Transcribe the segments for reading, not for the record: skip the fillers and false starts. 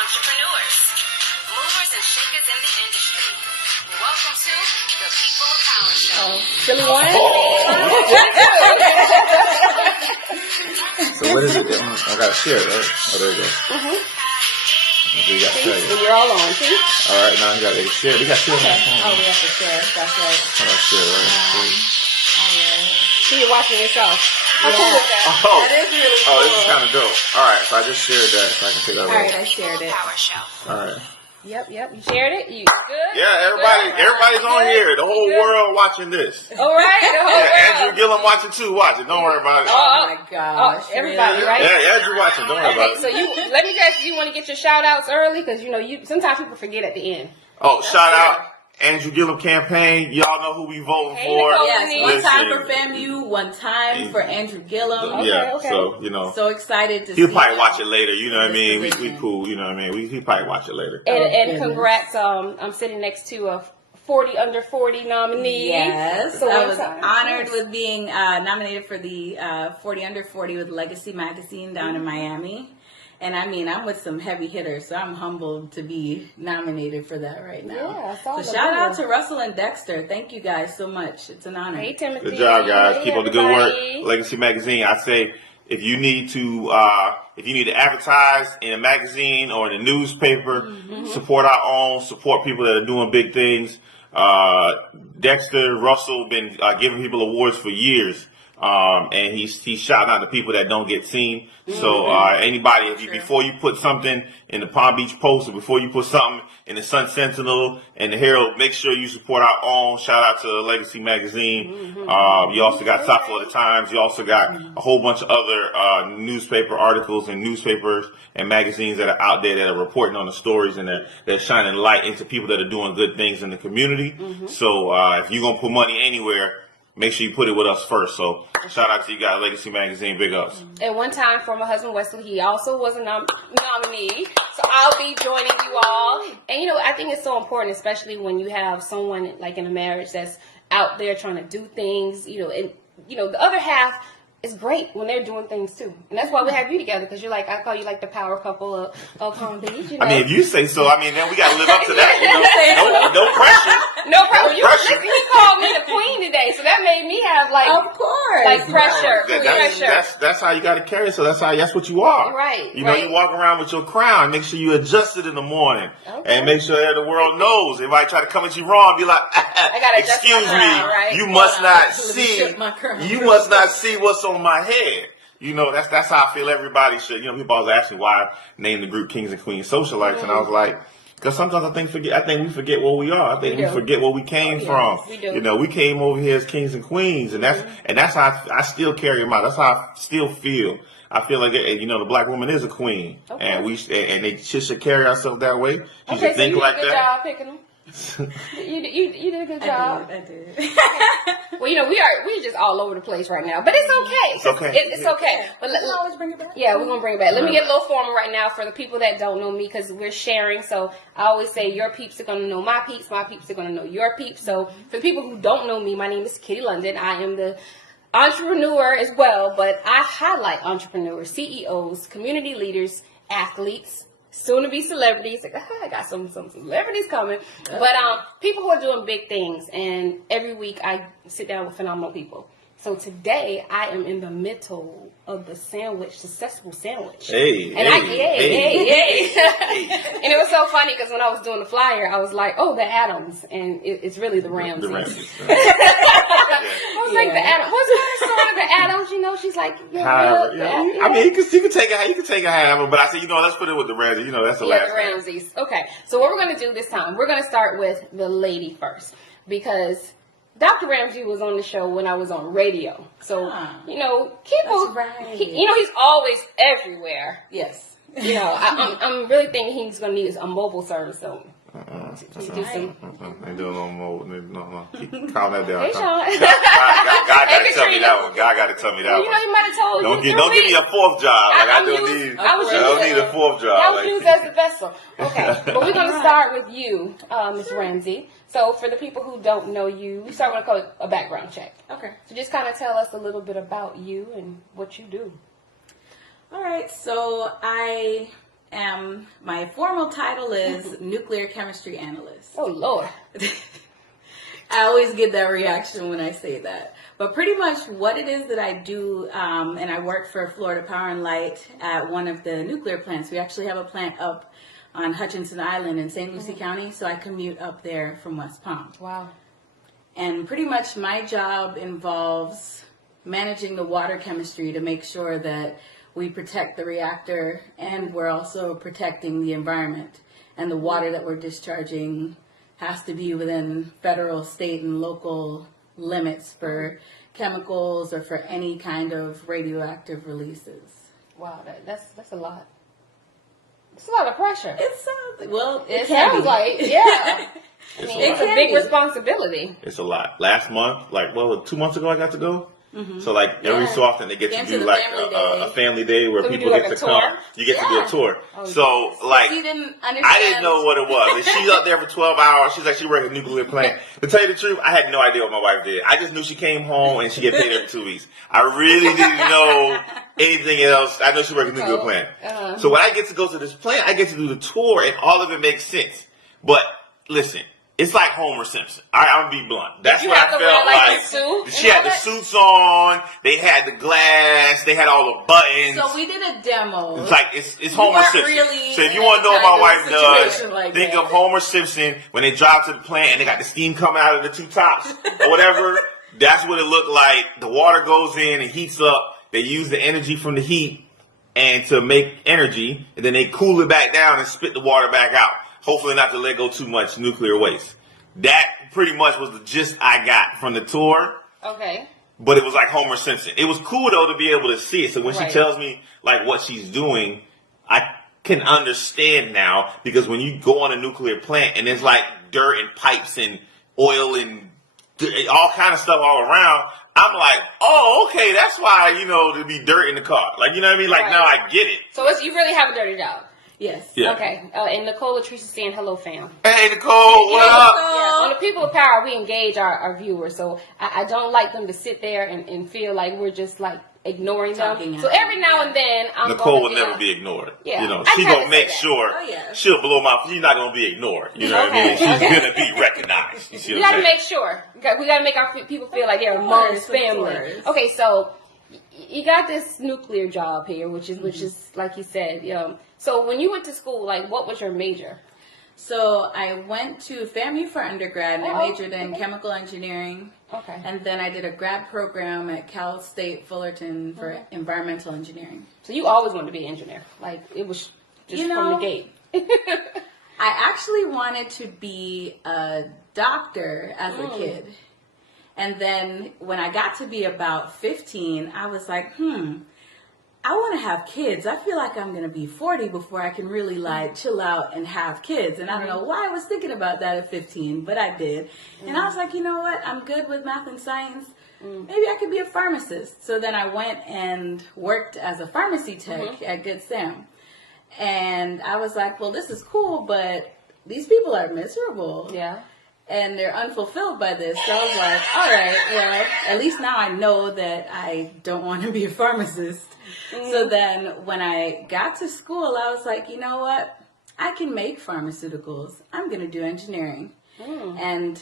entrepreneurs, movers and shakers in the industry. Welcome to the People of Power Show. Silly one? So what is it? I gotta share it, right? Oh, there you go. So you got to share it. So you're all on, see? All right, now you got to share. You got to share Okay. my phone. Oh, we have to share. That's right. I got to share it, right? All right. So you're watching yourself. How cool is that? Oh, That is really cool. oh, this is kind of dope. All right, so I just shared that, so I can take that All right, I shared it. Power Show. All right. Yep. You shared it? You good? Yeah, You everybody's good? on here. The whole You good? world watching this. All right, the whole Yeah, world. Andrew Gillum watching too. Watch it. Don't worry about it. Oh my gosh. Everybody, right? Yeah, Andrew watching. Don't worry about Okay, so let me guess, you want to get your shout outs early? Because, sometimes people forget at the end. Oh, shout out Andrew Gillum campaign. Y'all know who we voting for. Nicole. Yes, one time for FAMU, one time for Andrew Gillum. Yeah, Okay. so So excited to see. he'll probably watch it later. You know what I mean? We position. cool. You know what I mean? He'll probably watch it later. And congrats. I'm sitting next to a 40 under 40 nominee. Yes, So I one was time. honored Yes. with being nominated for the 40 under 40 with Legacy Magazine down in Miami. And I mean, I'm with some heavy hitters, so I'm humbled to be nominated for that right now. Yeah, I saw so the shout out video. to Russell and Dexter. Thank you guys so much. It's an honor. Hey, Timothy. Good job, guys. Hey, Keep up the good work. everybody. Legacy Magazine. I say if you need to advertise in a magazine or in a newspaper, support our own, support people that are doing big things. Dexter Russell been giving people awards for years. And he's shouting out to people that don't get seen. So anybody, before you put something in the Palm Beach Post or before you put something in the Sun Sentinel and the Herald, make sure you support our own. Shout out to Legacy Magazine. You also got South Florida Times. You also got a whole bunch of other newspaper articles and newspapers and magazines that are out there that are reporting on the stories and they're shining light into people that are doing good things in the community. So if you're gonna put money anywhere, make sure you put it with us first. So shout out to you guys, Legacy Magazine, big ups. At one time, for my husband Wesley, he also was a nominee. So I'll be joining you all. And I think it's so important, especially when you have someone like in a marriage that's out there trying to do things. And the other half is great when they're doing things too, and that's why we have you together, because you're like, I call you like the power couple of Palm Beach. I mean, if you say so, then we got to live up to that. No pressure. No problem. No pressure. He called me the queen today, so that made me have Of course. pressure. That's how you got to carry it. So that's what you are. Right. You walk around with your crown. Make sure you adjust it in the morning, and make sure that the world knows. Everybody try to come at you wrong, be like, excuse me, right? you must not Let me see. shook my crown. You must not see what's on my head. That's how I feel everybody should. People always ask me why I named the group Kings and Queens Socialites, and I was like, because sometimes I think we forget what we are. I think we forget where we came from. We do. We came over here as kings and queens, and that's how I still carry them out. That's how I still feel. I feel like the black woman is a queen, and they should carry ourselves that way. She should think you like did a good that. job picking them. You did a good job. I did. Well, we're just all over the place right now, but it's okay. It's okay. It's okay. But Let's always bring it back. yeah, we're gonna bring it back. Let me get a little formal right now for the people that don't know me, because we're sharing. So I always say your peeps are gonna know my peeps are gonna know your peeps. So for the people who don't know me, my name is Kitty London. I am the entrepreneur as well, but I highlight entrepreneurs, CEOs, community leaders, athletes, soon to be celebrities. I got some celebrities coming, but people who are doing big things. And every week I sit down with phenomenal people. So today I am in the middle of the successful sandwich. Hey. And and it was so funny because when I was doing the flyer, I was like, oh, the Adams, and it's really the Ramseys. The Ramseys. I was like, the Adams. What's that song? The Adams, she's like, However, you can take a half, but I said, let's put it with the Ramseys. That's the last the Ramseys. Okay, so what we're going to do this time, we're going to start with the lady first, because Dr. Ramsey was on the show when I was on radio. So, people, That's right. he's always everywhere. Yes. I'm really thinking he's going to need a mobile service, so. Ain't doing no more. No. Calm that down. Hey, Sean. God got to tell me that one. God got to tell me that one. You might have told Don't you. give me a fourth job. I don't need a fourth job. I was used as the vessel. Okay, but we're going to start with you, Ms. Ramsey. So for the people who don't know you, we start with a background check. Okay. So just kind of tell us a little bit about you and what you do. All right. So I My formal title is nuclear chemistry analyst. Oh Lord. I always get that reaction when I say that. But pretty much what it is that I do, and I work for Florida Power and Light at one of the nuclear plants. We actually have a plant up on Hutchinson Island in St. Lucie County, so I commute up there from West Palm. Wow. And pretty much my job involves managing the water chemistry to make sure that we protect the reactor, and we're also protecting the environment. And the water that we're discharging has to be within federal, state, and local limits for chemicals or for any kind of radioactive releases. Wow, that's a lot. It's a lot of pressure. It sounds, well, It can sounds be. like, yeah. I mean, It it's a can big be. responsibility. It's a lot. Last month, 2 months ago, I got to go. So every so often they get Came to to do the like family a day. family day where So we people do get like to a tour? come. You get to do Yeah. a tour. Oh, So You didn't understand. I didn't know what it was. And she's up there for 12 hours. She's like, she worked at a nuclear plant. To tell you the truth, I had no idea what my wife did. I just knew she came home and she get paid every 2 weeks. I really didn't know anything else. I know she worked at a nuclear plant. So when I get to go to this plant, I get to do the tour and all of it makes sense. But listen, it's like Homer Simpson. I'm gonna be blunt. That's You what have I to wear, felt like, like. the suit She and had all the that? suits on. They had the glass. They had all the buttons. So we did a demo. It's like it's Homer weren't Simpson. really So if you in want to know any what my kind wife of does, situation like think that. of Homer Simpson when they drive to the plant and they got the steam coming out of the two tops or whatever. That's what it looked like. The water goes in and heats up. They use the energy from the heat and to make energy, and then they cool it back down and spit the water back out. Hopefully not to let go too much nuclear waste. That pretty much was the gist I got from the tour. Okay. But it was like Homer Simpson. It was cool though to be able to see it. So when Right. she tells me like what she's doing, I can understand now, because when you go on a nuclear plant and there's like dirt and pipes and oil and all kind of stuff all around, I'm like, oh, okay, that's why, there'd be dirt in the car. Like, you know what I mean? Like, Right. now I get it. So you really have a dirty job. Yes. Yeah. Okay. And Nicole Latrice is saying hello, fam. Hey, Nicole, what You know, up? yeah, on the People of Power, we engage our viewers. So I don't like them to sit there and feel like we're just like ignoring Talking them. So at every them. now and then, I'm Nicole gonna will get never up. be ignored. Yeah. She's I gonna gotta make say that. sure Oh, yeah. she'll blow my. She's not gonna be ignored. You know what I mean? Okay. She's gonna be recognized. You see We what I'm gotta saying? make sure. We gotta make our people feel like they're Of amongst course, of family. course. Okay, so you got this nuclear job here, which is like you said. So when you went to school, like, what was your major? So I went to FAMU for undergrad, and I Oh, majored in okay. chemical engineering. Okay. And then I did a grad program at Cal State Fullerton for environmental engineering. So you always wanted to be an engineer. Like, it was just from the gate. I actually wanted to be a doctor as a kid. And then when I got to be about 15, I was like, I want to have kids. I feel like I'm going to be 40 before I can really like chill out and have kids. And I don't know why I was thinking about that at 15, but I did. And I was like, you know what? I'm good with math and science. Maybe I could be a pharmacist. So then I went and worked as a pharmacy tech at Good Sam. And I was like, well, this is cool, but these people are miserable. Yeah. And they're unfulfilled by this. So I was like, all right, well, at least now I know that I don't want to be a pharmacist. So then when I got to school, I was like, you know what? I can make pharmaceuticals. I'm going to do engineering. And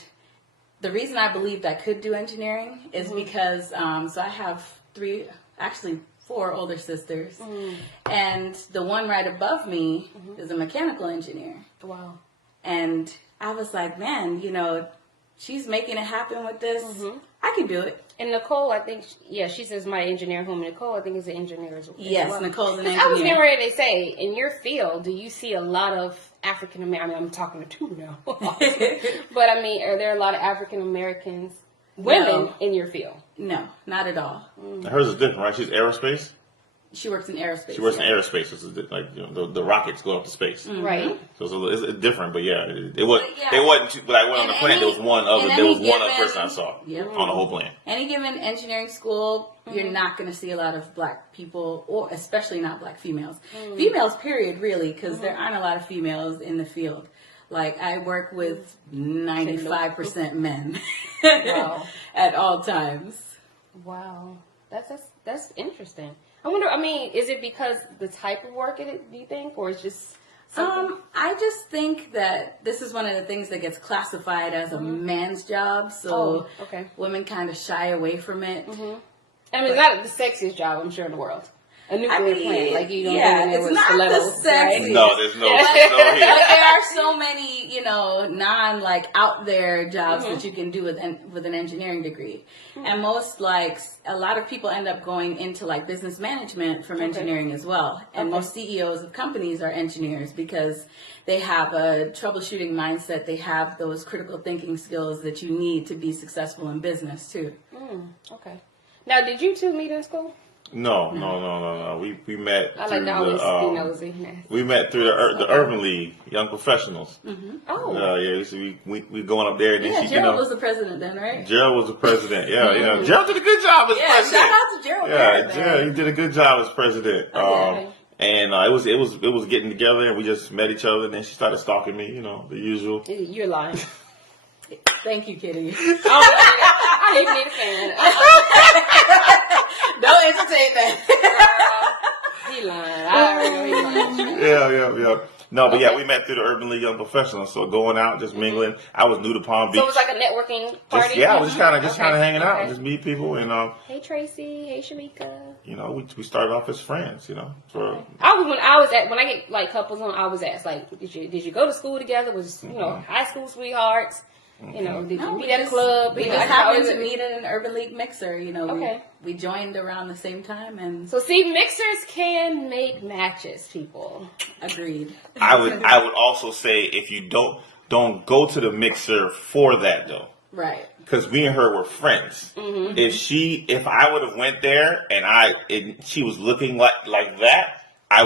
the reason I believed I could do engineering is because, so I have four older sisters. And the one right above me is a mechanical engineer. Wow. And I was like, man, she's making it happen with this. I can do it. And Nicole, I think, she says my engineer home. Nicole, I think, is an engineer as well. Yes, Nicole's an I was getting engineer. ready to say, in your field, do you see a lot of African American? I'm talking to two now. But I mean, are there a lot of African Americans, women in your field? No, not at all. Hers is different, right? She's aerospace. She works in aerospace. She works in aerospace. It's like the rockets go up to space. Right. So it's different, but yeah, it was. Yeah. They wasn't. But I went on the In plant. There any- was one in other. There any was one other given- person I saw Yep. on the whole plant. Any given engineering school, you're not going to see a lot of black people, or especially not black females. Females, period, really, because there aren't a lot of females in the field. Like, I work with 95% men Wow. at all times. Wow. That's interesting. I wonder, I mean, is it because the type of work do you think, or it's just something? I just think that this is one of the things that gets classified as a man's job, so okay. women kind of shy away from it. I mean, it's not the sexiest job, I'm sure, in the world. A nuclear plant, like you don't go in there it's with not stilettos, the right? sexiest. No, there's no But here. there are so many, non like out there jobs that you can do with an engineering degree, and most a lot of people end up going into like business management from engineering as well. And most CEOs of companies are engineers because they have a troubleshooting mindset. They have those critical thinking skills that you need to be successful in business too. Okay. Now, did you two meet in school? No. We met. I like through to always be the, nosy. we met through the Urban League, Young Professionals. Oh. Yeah. So we going up there, and then Yeah, Gerald was the president then, right? Gerald was the president. Yeah. Gerald did a good job as president. Shout out to Gerald. Yeah, Gerald, he did a good job as president. Okay. And it was getting together, and we just met each other. And then she started stalking me, the usual. You're lying. Thank you, Kitty. I don't even need a fan. Don't entertain that. He lying. I already know he lying. Yeah. No, but we met through the Urban League Young Professionals. So going out, just mingling. I was new to Palm Beach. So it was like a networking party? I was just kind of hanging out, Okay. just meet people, and Hey Tracy, hey Shamika. we started off as friends, For When I get like couples on, I always ask like, did you go to school together? Was high school sweethearts? Did you meet at a club? We just happened to meet at an Urban League mixer. We joined around the same time, and So see, mixers can make matches, people. agreed. I would also say if you don't go to the mixer for that though. Right. Because me and her were friends. If I would have went there and she was looking like that, I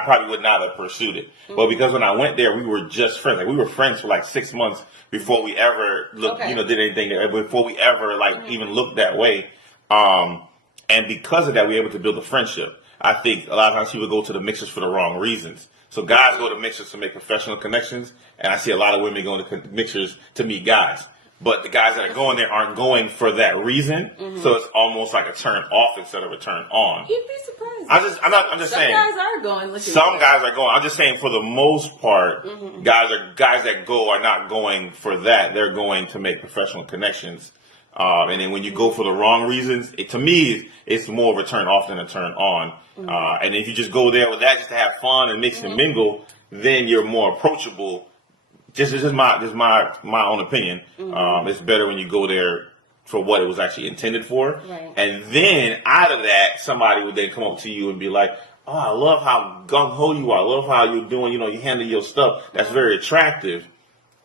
probably would not have pursued it. But because when I went there, we were just friends. Like we were friends for like 6 months before we ever looked, did anything there, before we ever even looked that way. And because of that, we were able to build a friendship. I think a lot of times people go to the mixers for the wrong reasons. So guys go to mixers to make professional connections, and I see a lot of women going to mixers to meet guys. But the guys that are going there aren't going for that reason, so it's almost like a turn off instead of a turn on. You'd be surprised. I'm just saying. Some guys are going. Looking Some guys are going. I'm just saying for the most part, guys that go are not going for that. They're going to make professional connections. And then when you go for the wrong reasons, to me, it's more of a turn off than a turn on. And if you just go there with that just to have fun and mix and mingle, then you're more approachable. This is my own opinion. It's better when you go there for what it was actually intended for. Right. And then out of that, somebody would then come up to you and be like, oh, I love how gung-ho you are. I love how you're doing, you handle your stuff. That's very attractive.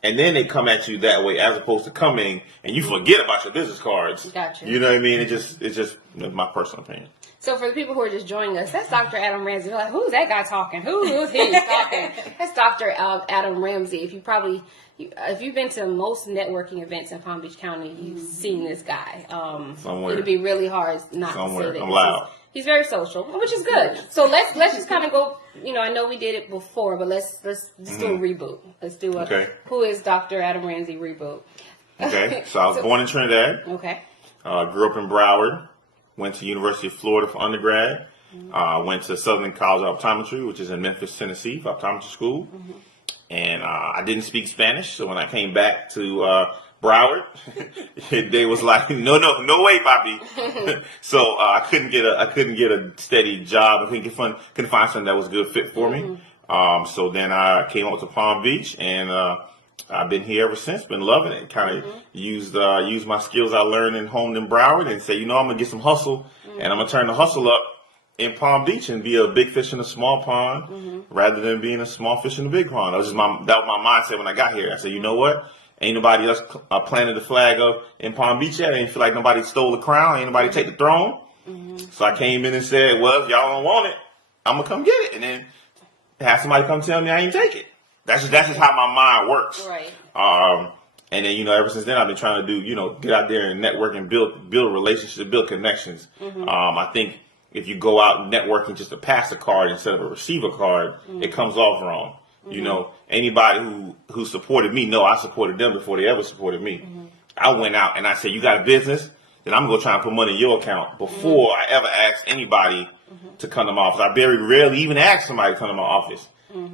And then they come at you that way as opposed to coming and you forget about your business cards. Gotcha. You know what I mean? It's just my personal opinion. So for the people who are just joining us, that's Dr. Adam Ramsey. They're like, who's that guy talking? Who is he talking? That's Dr. Adam Ramsey. If you've been to most networking events in Palm Beach County, you've seen this guy. Somewhere. It'd be really hard not to say that. I'm loud. He's very social, which is good. So let's just kind of go. I know we did it before, but let's just do a reboot. Let's do a Who is Dr. Adam Ramsey reboot. Okay. So I was born in Trinidad. Okay. Grew up in Broward. Went to University of Florida for undergrad. Went to Southern College of Optometry, which is in Memphis, Tennessee, for optometry school. And I didn't speak Spanish, so when I came back to Broward, they was like, no way, Papi. So I couldn't get a steady job. I couldn't find something that was a good fit for me. So then I came up to Palm Beach, and I've been here ever since. Been loving it. Kind of used my skills I learned and honed in Broward, and say, I'm gonna get some hustle, and I'm gonna turn the hustle up in Palm Beach and be a big fish in a small pond, rather than being a small fish in a big pond. That was my mindset when I got here. I said, you know what? Ain't nobody else planted the flag up in Palm Beach yet. I ain't feel like nobody stole the crown. Ain't nobody take the throne. So I came in and said, well, if y'all don't want it, I'm gonna come get it, and then have somebody come tell me I ain't take it. That's just how my mind works. Right. And then, ever since then, I've been trying to do, get out there and network and build relationships, build connections. I think if you go out networking just to pass a card instead of a receive a card, it comes off wrong. Anybody who supported me, I supported them before they ever supported me. I went out and I said, you got a business? then I'm going to try and put money in your account before I ever ask anybody to come to my office. I very rarely even ask somebody to come to my office.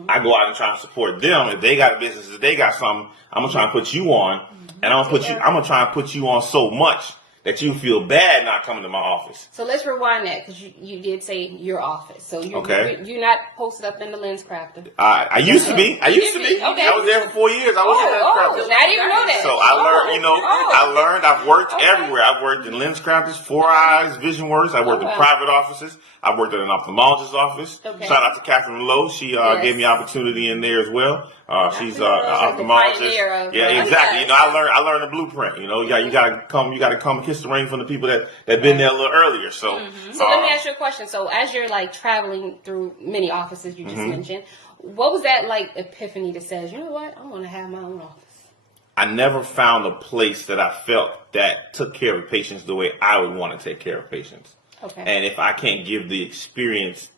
I go out and try and support them. If they got a business, if they got something, I'm going to try and put you on. And I'm going to try and put you on so much that you feel bad not coming to my office. So let's rewind that, because you did say your office. So you're not posted up in the Lens Crafter. I used to be. I used to be. Okay. I was there for 4 years. I was in Lens Crafters. I didn't know that. So I learned, I've worked everywhere. I've worked in Lens Crafters, 4 Eyes, Vision Works. I worked in private offices. I worked at an ophthalmologist's office. Okay. Shout out to Catherine Lowe. She gave me opportunity in there as well. She's an ophthalmologist. Yeah, exactly. You know, I learned the blueprint. You know, you gotta come and kiss the ring from the people that been there a little earlier. So, so let me ask you a question. So as you're like traveling through many offices you just mentioned, what was that like epiphany that says, you know what, I want to have my own office? I never found a place that I felt that took care of patients the way I would want to take care of patients. Okay. And if I can't give the experience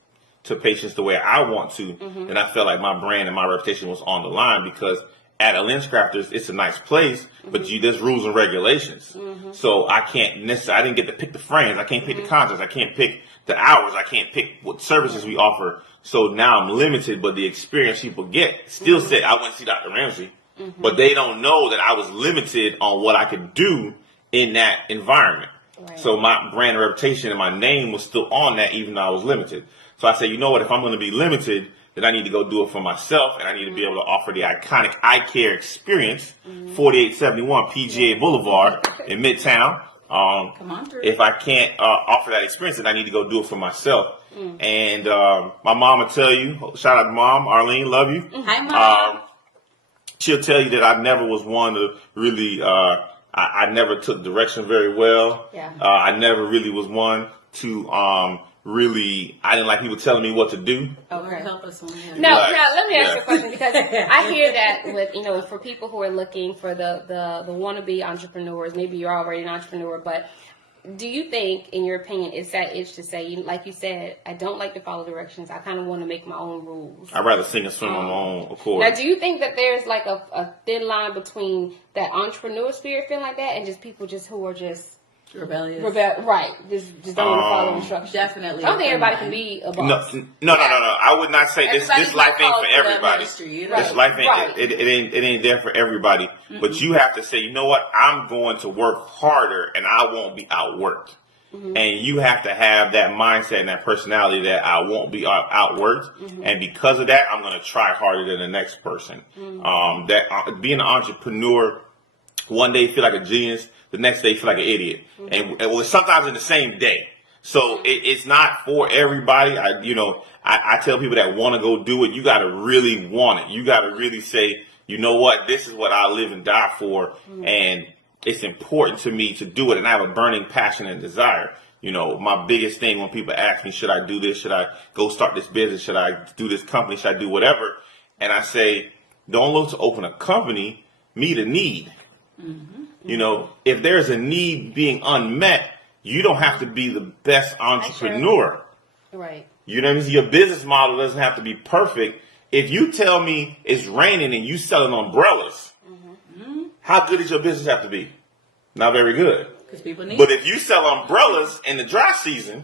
to patients the way I want to, then I felt like my brand and my reputation was on the line, because at a Lens Crafters, it's a nice place, but there's rules and regulations. So I can't necessarily, I didn't get to pick the frames. I can't pick the contracts. I can't pick the hours. I can't pick what services we offer. So now I'm limited, but the experience people get still said, I went to see Dr. Ramsey, but they don't know that I was limited on what I could do in that environment. Right. So my brand and reputation and my name was still on that, even though I was limited. So I said, you know what, if I'm going to be limited, then I need to go do it for myself, and I need to be able to offer the iconic eye care experience, 4871 PGA Boulevard in Midtown. Come on through. If I can't offer that experience, then I need to go do it for myself. And my mom will tell you, shout out to Mom, Arlene, love you. Hi, Mom. She'll tell you that I never was one to really, I never took direction very well. Yeah. I never really was one to I didn't like people telling me what to do. Okay. Help us on that. Now, let me ask you a question, because I hear that with, you know, for people who are looking for the wannabe entrepreneurs, maybe you're already an entrepreneur, but do you think, in your opinion, it's that itch to say, like you said, I don't like to follow directions. I kind of want to make my own rules. I'd rather sing and swim on my own accord. Now, do you think that there's like a thin line between that entrepreneur spirit feeling like that and just people just who are just rebellious? Right. Just don't want to follow instructions. Definitely. I don't think everybody can be a boss. No. I would not say this life ain't for everybody. This life ain't, it ain't there for everybody. But you have to say, you know what, I'm going to work harder and I won't be outworked. And you have to have that mindset and that personality that I won't be outworked. And because of that, I'm going to try harder than the next person. Being an entrepreneur, one day you feel like a genius, the next day you feel like an idiot. And sometimes in the same day. So it's not for everybody. I tell people that want to go do it, you got to really want it. You got to really say, you know what, this is what I live and die for. And it's important to me to do it. And I have a burning passion and desire. You know, my biggest thing when people ask me, should I do this? Should I go start this business? Should I do this company? Should I do whatever? And I say, don't look to open a company, meet a need. You know, if there's a need being unmet, you don't have to be the best entrepreneur. Right. You know what I mean? Your business model doesn't have to be perfect. If you tell me it's raining and you selling umbrellas, how good does your business have to be? Not very good. Because people need. But if you sell umbrellas in the dry season,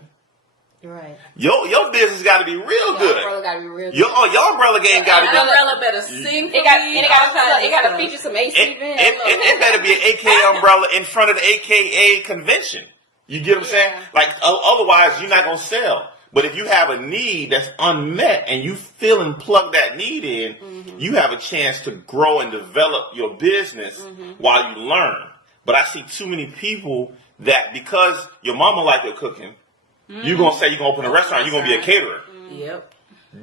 right, your business got to be real good. Your umbrella got to be real good. Your umbrella game got to be. Your umbrella better sing for It got to feature some AC vents. It better be an AKA umbrella in front of the AKA convention. You get what I'm saying? Like, otherwise, you're not going to sell. But if you have a need that's unmet and you feel and plug that need in, you have a chance to grow and develop your business while you learn. But I see too many people that because your mama like her cooking, you're going to say you're going to open a restaurant, you're going to be a caterer. Yep.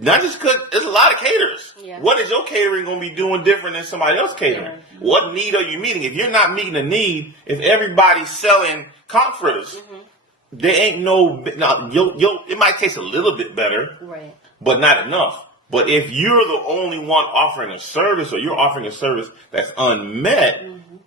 Not just cook, there's a lot of caterers. Yeah. What is your catering going to be doing different than somebody else catering? Yeah. What need are you meeting? If you're not meeting a need, if everybody's selling conch fritters, there ain't it might taste a little bit better, right, but not enough. But if you're the only one offering a service, or you're offering a service that's unmet,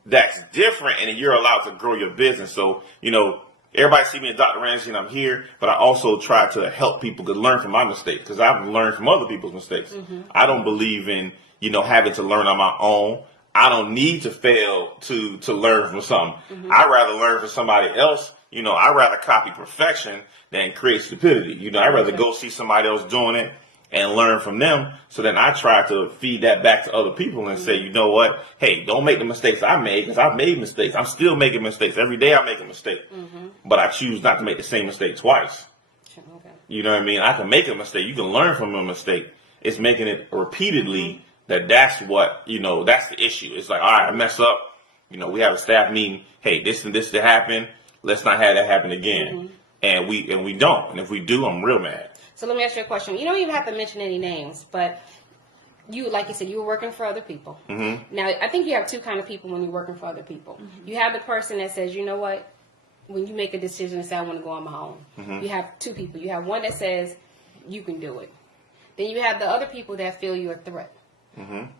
that's different, and you're allowed to grow your business. So, you know, everybody see me as Dr. Ramsey and I'm here, but I also try to help people to learn from my mistakes, because I've learned from other people's mistakes. I don't believe in, having to learn on my own. I don't need to fail to learn from something. I'd rather learn from somebody else. You know, I'd rather copy perfection than create stupidity. You know, I'd rather go see somebody else doing it and learn from them. So then I try to feed that back to other people and say, you know what? Hey, don't make the mistakes I made, because I've made mistakes. I'm still making mistakes. Every day I make a mistake. But I choose not to make the same mistake twice. Okay. You know what I mean? I can make a mistake. You can learn from a mistake. It's making it repeatedly that's what, you know, that's the issue. It's like, all right, I mess up. You know, we have a staff meeting. Hey, this and this to happen. Let's not have that happen again. And we don't. And if we do, I'm real mad. So let me ask you a question. You don't even have to mention any names, but you, like you said, you were working for other people. Now, I think you have two kind of people when you're working for other people. You have the person that says, you know what, when you make a decision and say, I want to go on my own. You have two people. You have one that says, you can do it. Then you have the other people that feel you're a threat.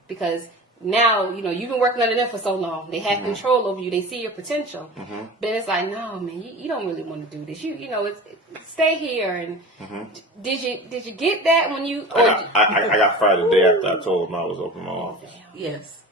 Because now, you know, you've been working under them for so long. They have control over you. They see your potential. But it's like, no, man, you don't really want to do this. You know, stay here. And did you get that when you? I got fired the day after I told them I was opening my office. Yes.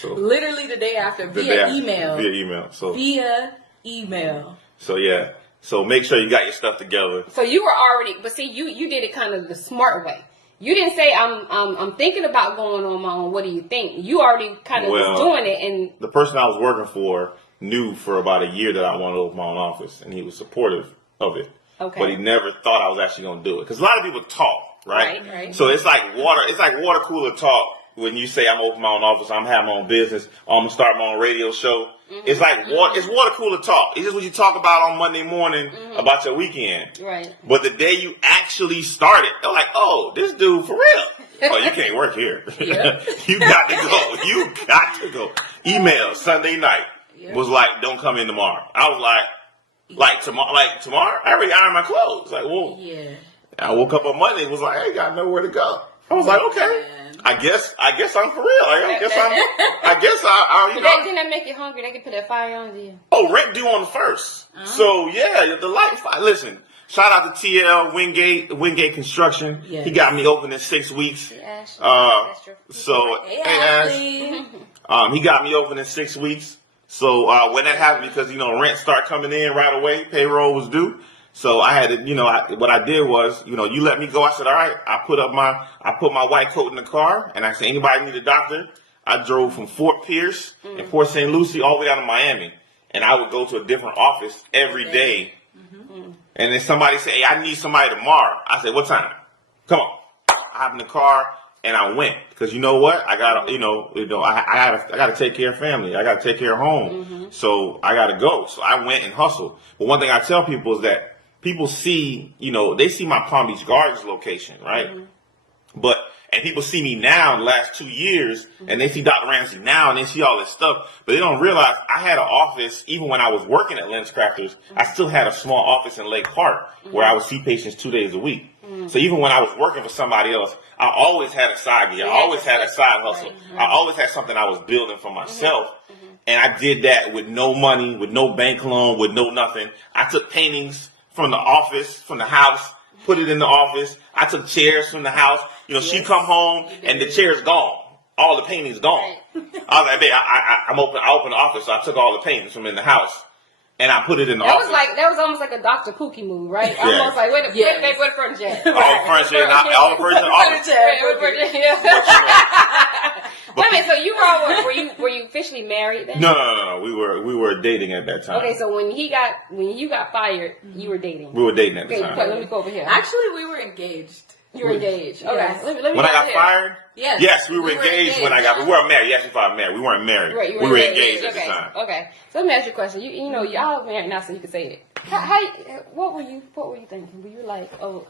So, Literally the day after, email. Via email. So Via email. So yeah. So make sure you got your stuff together. So you were already, but see, you did it kind of the smart way. You didn't say I'm thinking about going on my own. What do you think? You already kind of was doing it, and the person I was working for knew for about a year that I wanted to open my own office, and he was supportive of it. Okay. But he never thought I was actually going to do it, because a lot of people talk, right? Right. So it's like water cooler talk when you say I'm opening my own office, I'm having my own business, I'm gonna start my own radio show. It's like it's water cooler talk. It's just what you talk about on Monday morning about your weekend. Right. But the day you actually started, they're like, oh, this dude for real. Oh, you can't work here. You got to go. You got to go. Email Sunday night was like, don't come in tomorrow. I was like tomorrow? I already ironed my clothes. Like, well, I woke up on Monday and was like, I ain't got nowhere to go. I was like, okay. I guess I'm for real. I guess I you know. Didn't that make you hungry? They could put that fire on you. Oh, rent due on the 1st. So yeah, the light fire. Listen, shout out to TL Wingate Construction. Yes. He got me open in 6 weeks. Yeah, So Hey, Ashley. he got me open in 6 weeks. So when that happened, because you know rent start coming in right away, payroll was due. So I had to, you know, what I did was, you know, you let me go. I said, all right. I put my white coat in the car, and I said, anybody need a doctor? I drove from Fort Pierce and Port St. Lucie all the way down to Miami, and I would go to a different office every day. And then somebody said, hey, I need somebody tomorrow. I said, what time? Come on. I hop in the car and I went, because you know what? I gotta, I gotta take care of family. I gotta take care of home. So I gotta go. So I went and hustled. But one thing I tell people is that people see, you know, they see my Palm Beach Gardens location, right? And people see me now in the last 2 years, and they see Dr. Ramsey now, and they see all this stuff, but they don't realize I had an office, even when I was working at Lens Crafters, I still had a small office in Lake Park where I would see patients 2 days a week. So even when I was working for somebody else, I always had a side gig. I always had a side hustle. I always had something I was building for myself. And I did that with no money, with no bank loan, with no nothing. I took paintings from the office, from the house, put it in the office. I took chairs from the house. You know, she come home and the chair's gone. All the paintings gone. I was like, babe, I opened the office, so I took all the paintings from in the house and I put it in the office. That was almost like a Dr. Pookie move, right? Yeah. Almost like, where the furniture at? All the furniture, all the furniture in the office. Wait a minute, so you were you officially married then? No. We were dating at that time. Okay, so when you got fired, you were dating. We were dating at the Okay, time. let me go over here. Actually, we were engaged. You were engaged. Okay. Yes. Let me When I got here. fired? Yes. we were engaged when I got. We weren't married. Yes, we got married. We weren't married. Right, we were engaged at the okay. time. Okay. So let me ask you a question. You know, y'all married now, so you can say it. What were you thinking? Were you like, oh,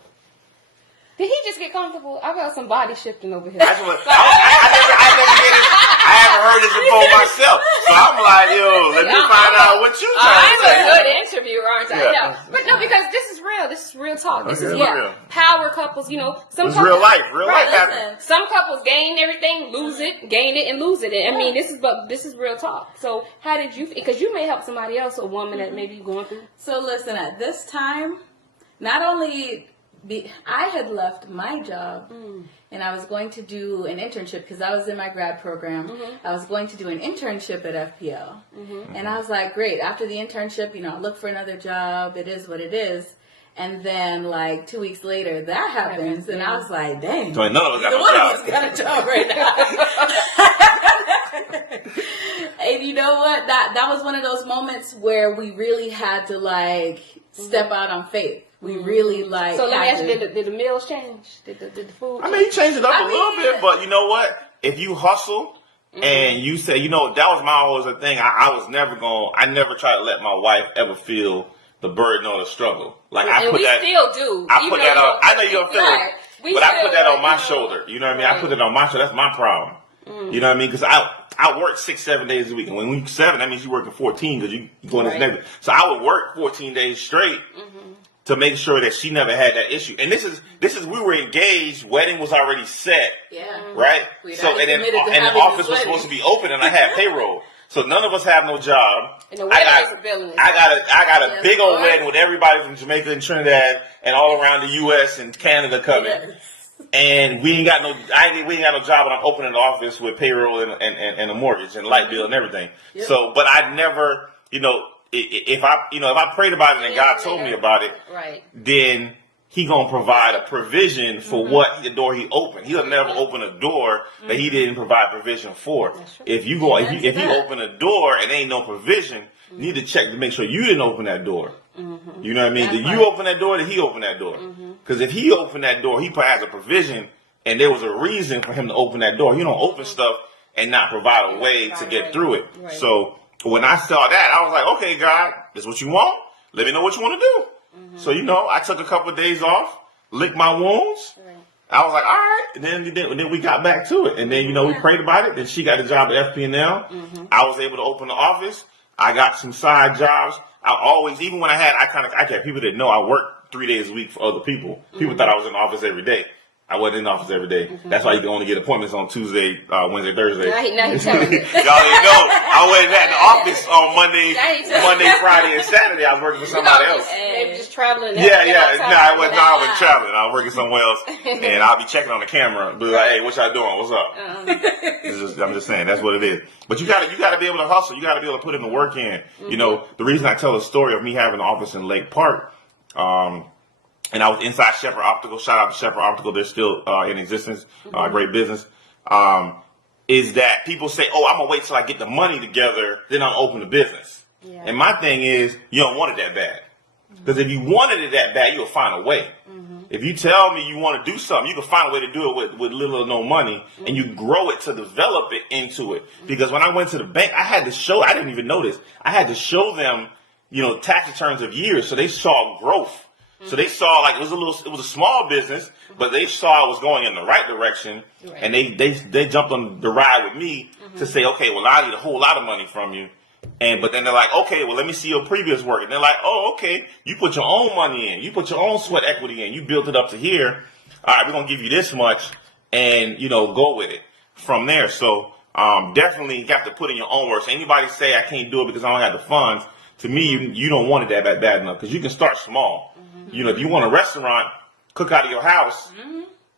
did he just get comfortable? I felt some body shifting over here. That's what I never did this. I haven't heard this before myself. So I'm like, yo, let me find out what you trying to I'm say. a good interviewer, aren't I? Yeah. No, but no, because this is real. This is real talk. This is Okay, what real. power couples. You know, some It's couples, real life. Real life happening. Listen. some couples gain everything, lose it, gain it, and lose it. And I mean, this is real talk. So how did you? Because you may help somebody else, a woman that maybe going through. So listen, at this time, not only I had left my job and I was going to do an internship because I was in my grad program. I was going to do an internship at FPL. And I was like, great. After the internship, I'll look for another job. It is what it is. And then, like, 2 weeks later, that happens. And I was like, dang. So none of us got One of us got a job right now. And you know what? That was one of those moments where we really had to, like, step out on faith. We really, like... So let me ask you, did the meals change? Did the food change? I mean, he changed it up a little bit, but you know what? If you hustle and you say, that was my always a thing. I never try to let my wife ever feel the burden or the struggle. Like, I put that... still do. I put that on... I know you don't feel it, but I put that on my shoulder. You know what I mean? Right. I put it on my shoulder. That's my problem. You know what I mean? Because I work 6-7 days a week. And when we 7, that means you're working 14 because you going this next. So I would work 14 days straight to make sure that she never had that issue. And this is we were engaged. Wedding was already set. Yeah. Right? So and the office was supposed to be open and I had payroll. So none of us have no job. And the wedding is a billing. I got a big old wedding with everybody from Jamaica and Trinidad and all around the US and Canada coming. Yes. And we ain't got no job, and I'm opening the office with payroll and a mortgage and light bill and everything. Yep. So, but I never, if I prayed about it and God told me about it, then He gonna provide a provision for what the door He opened. He'll never open a door that He didn't provide provision for. If you open a door and ain't no provision, you need to check to make sure you didn't open that door. You know what I mean? Did you open that door? Did He open that door? Because if He opened that door, He has a provision, and there was a reason for Him to open that door. You don't open stuff and not provide a way to get through it. Right. So when I saw that, I was like, okay, God, this is what you want. Let me know what you want to do. So, I took a couple of days off, licked my wounds. I was like, all right. And then we got back to it. And then, we prayed about it. Then she got a job at FP&L. I was able to open the office. I got some side jobs. I always, even when I had people that know I worked 3 days a week for other people. People thought I was in the office every day. I wasn't in the office every day. That's why you can only get appointments on Tuesday, Wednesday, Thursday. Now he's telling me. Y'all didn't know. I wasn't at the office on Monday, Friday, and Saturday. I was working for somebody else. They were just traveling. Yeah. No, I wasn't traveling. I was working somewhere else, and I'll be checking on the camera. Be like, hey, what y'all doing? What's up? I'm just saying, that's what it is. But you gotta be able to hustle. You gotta be able to put in the work in. The reason I tell the story of me having an office in Lake Park, and I was inside Shepherd Optical. Shout out to Shepherd Optical. They're still in existence. Great business. Is that people say, oh, I'm going to wait till I get the money together, then I'll open the business. Yeah. And my thing is, you don't want it that bad. Because if you wanted it that bad, you'll find a way. If you tell me you want to do something, you can find a way to do it with little or no money, and you grow it to develop it into it. Because when I went to the bank, I didn't even know this. I had to show them, tax returns of years, so they saw growth. So they saw it was a small business, but they saw it was going in the right direction, and they jumped on the ride with me to say, okay, well, I need a whole lot of money from you, but then they're like, okay, well, let me see your previous work, and they're like, oh, okay, you put your own money in, you put your own sweat equity in, you built it up to here. All right, we're gonna give you this much, and go with it from there. So definitely you have to put in your own work. So anybody say I can't do it because I don't have the funds, to me, you don't want it that bad enough because you can start small. If you want a restaurant, cook out of your house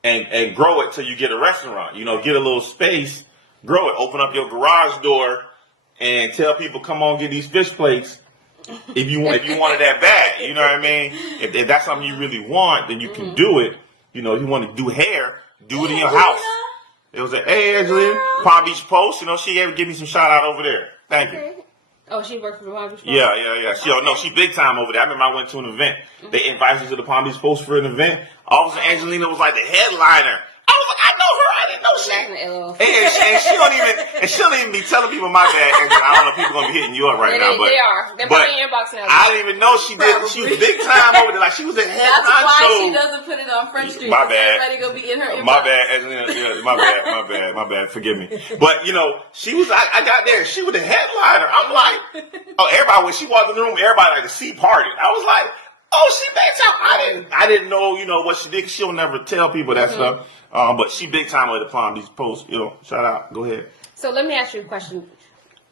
and grow it till you get a restaurant. Get a little space, grow it, open up your garage door and tell people, come on, get these fish plates. If you want it that bad, you know what I mean? If that's something you really want, then you can do it. If you want to do hair, do it in your house. It was hey, Angelina, Palm Beach Post. She gave me some shout out over there. Thank you. Oh, she worked for the Palm Beach Post? Yeah. She big time over there. I remember I went to an event. They invited me to the Palm Beach Post for an event. All of a sudden, Angelina was like the headliner. I was like, I know her. I didn't know she. And she don't even be telling people my bad. Angelina. I don't know if people gonna be hitting you up right now, but they are. They're probably in your inbox now. I didn't even know she did. She was big time over there. Like she was a head honcho. That's why she doesn't put it on Front Street. My bad. Everybody gonna be in her inbox. My bad, Angelina. My bad. Forgive me. But she was. I got there. She was the headliner. I'm like, everybody when she walked in the room, everybody like the sea parted. I was like, oh, she big time. I didn't know, what she did. She'll never tell people that stuff. But she big time with the Palm Beach Post. Shout out. Go ahead. So let me ask you a question.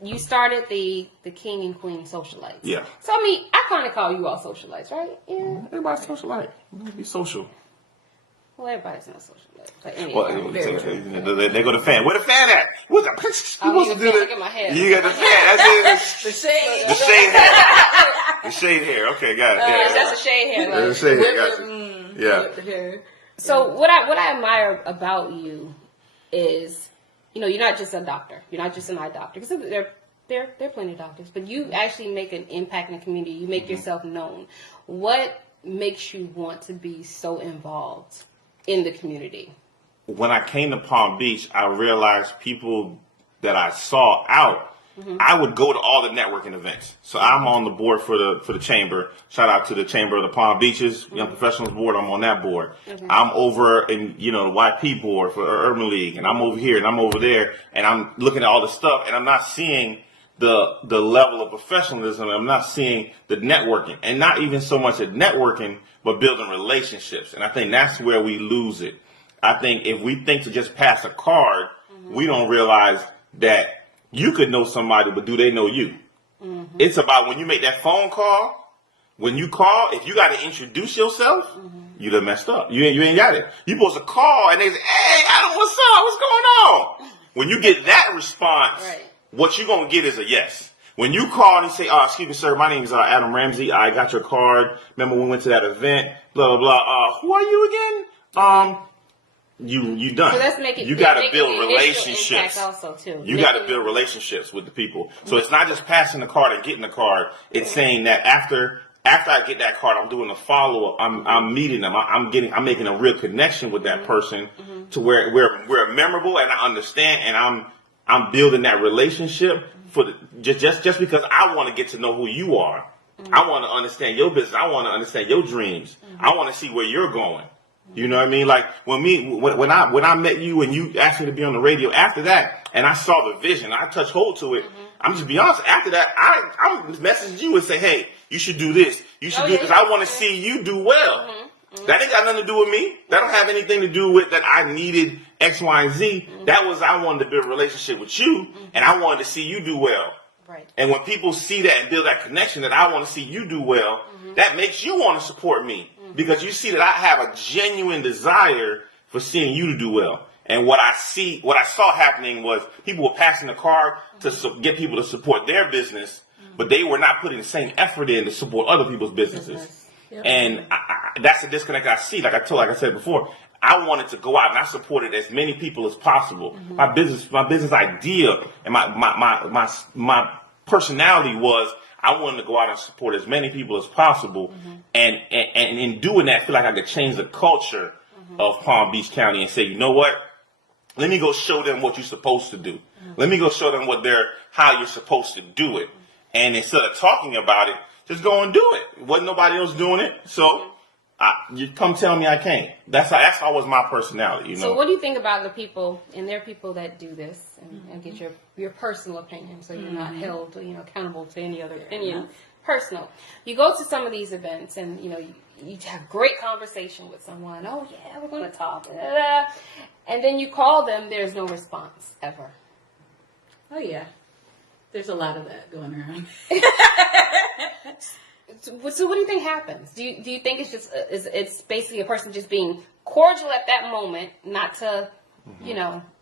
You started the King and Queen Socialites. Yeah. So I kind of call you all socialites, right? Yeah. Everybody's socialite. Be social. Well, everybody's not social. But anyway. Well, they go to fan. Where the fan at? What's the? You supposed to do Look at my hair. You got the fan. That's it. The shade. The shade hair. The shade hair. Okay, got it. Yeah, That's a shade hair. The Like. shade hair. Got you. Yeah. The hair. So what I admire about you is, you're not just a doctor. You're not just an eye doctor. Because there are plenty of doctors, but you actually make an impact in the community. You make yourself known. What makes you want to be so involved in the community? When I came to Palm Beach, I realized people that I saw out. I would go to all the networking events. So I'm on the board for the chamber. Shout out to the Chamber of the Palm Beaches Young Professionals Board. I'm on that board. I'm over in the YP board for Urban League, and I'm over here and I'm over there, and I'm looking at all the stuff, and I'm not seeing the level of professionalism. I'm not seeing the networking, and not even so much at networking, but building relationships. And I think that's where we lose it. I think if we think to just pass a card, we don't realize that you could know somebody, but do they know you? It's about when you make that phone call, when you call, if you got to introduce yourself, you done messed up. You ain't got it. You supposed to call and they say, hey, Adam, what's up? What's going on? When you get that response, what you're going to get is a yes. When you call and you say, excuse me, sir, my name is Adam Ramsey. I got your card. Remember when we went to that event, blah, blah, blah. Who are you again? You done. So let's make it. You got to build relationships. Also too. You got to build relationships with the people. So it's not just passing the card and getting the card. It's saying that after I get that card, I'm doing a follow up. I'm meeting them. I'm making a real connection with that person to where we're memorable and I understand and I'm building that relationship for just because I want to get to know who you are. I want to understand your business. I want to understand your dreams. I want to see where you're going. You know what I mean? Like when I met you and you asked me to be on the radio, after that, and I saw the vision, I touched hold to it. I'm just be honest. After that, I messaged you and say, hey, you should do this. You should do this. I want to see you do well. That ain't got nothing to do with me. That don't have anything to do with that I needed X, Y, and Z. That was I wanted to build a relationship with you, and I wanted to see you do well. Right. And when people see that and build that connection that I want to see you do well, that makes you want to support me. Because you see that I have a genuine desire for seeing you to do well. And what I saw happening was people were passing the card to get people to support their business, but they were not putting the same effort in to support other people's businesses. Yep. And that's the disconnect I see. Like I said before, I wanted to go out and I supported as many people as possible. My business idea and my personality was I wanted to go out and support as many people as possible. And in doing that, I feel like I could change the culture of Palm Beach County and say, you know what? Let me go show them what you're supposed to do. Let me go show them how you're supposed to do it. And instead of talking about it, just go and do it. Wasn't nobody else doing it. So you come tell me I can't. That's always my personality, So what do you think about the people, and there are people that do this and get your personal opinion, so you're not held accountable to any other opinion. Personal. You go to some of these events and you have great conversation with someone. Oh yeah, we're going to talk. And then you call them, there's no response ever. Oh yeah. There's a lot of that going around. So what do you think happens? Do you think it's just it's basically a person just being cordial at that moment, not to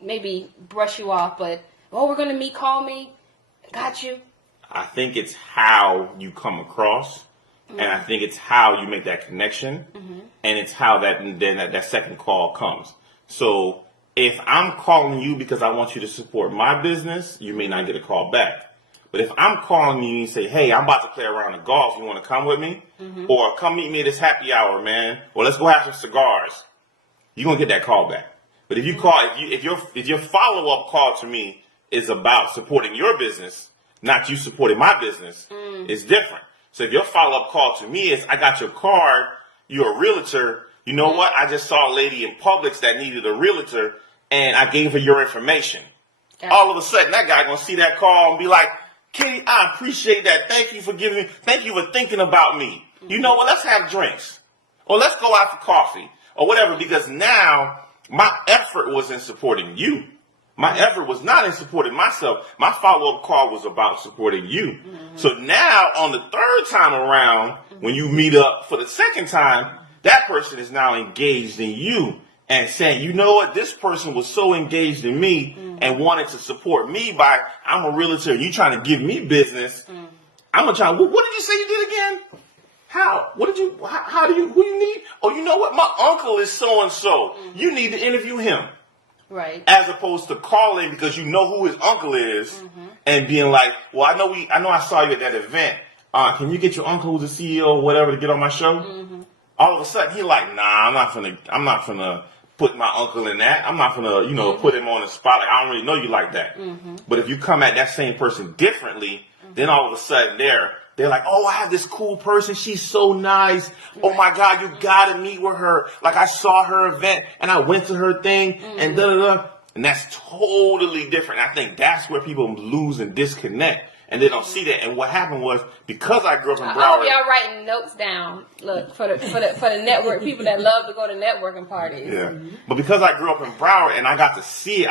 maybe brush you off, but we're going to meet, call me, got you. I think it's how you come across, and I think it's how you make that connection, and it's how that second call comes. So if I'm calling you because I want you to support my business, you may not get a call back. But if I'm calling you and say, hey, I'm about to play a round of golf, you want to come with me? Or come meet me at this happy hour, man. Or let's go have some cigars. You're going to get that call back. But if you call, if your follow-up call to me is about supporting your business, not you supporting my business, it's different. So if your follow-up call to me is, I got your card, you're a realtor, you know what? I just saw a lady in Publix that needed a realtor, and I gave her your information. All of a sudden, that guy going to see that call and be like, Kitty, I appreciate that. Thank you for thinking about me. You know what? Let's have drinks. Or let's go out for coffee. Or whatever, because now my effort was in supporting you. My effort was not in supporting myself. My follow-up call was about supporting you. So now on the third time around, when you meet up for the second time, that person is now engaged in you and saying, you know what, this person was so engaged in me and wanted to support me by, I'm a realtor, you trying to give me business. I'm gonna try. What did you say you did again? How? What did you? How do you? Who you need? Oh, you know what? My uncle is so and so. You need to interview him. Right. As opposed to calling because you know who his uncle is and being like, well, I know I saw you at that event. Can you get your uncle who's the CEO or whatever to get on my show? All of a sudden he like, nah, I'm not gonna put my uncle in that. I'm not gonna, put him on the spot. Like, I don't really know you like that. But if you come at that same person differently, then all of a sudden they're like, oh, I have this cool person. She's so nice. Oh my God, you gotta meet with her. Like, I saw her event and I went to her thing and da da da. And that's totally different. I think that's where people lose and disconnect. And they don't see that. And what happened was, because I grew up in Broward. I hope y'all writing notes down. Look, for the network, people that love to go to networking parties. Yeah. But because I grew up in Broward and I got to see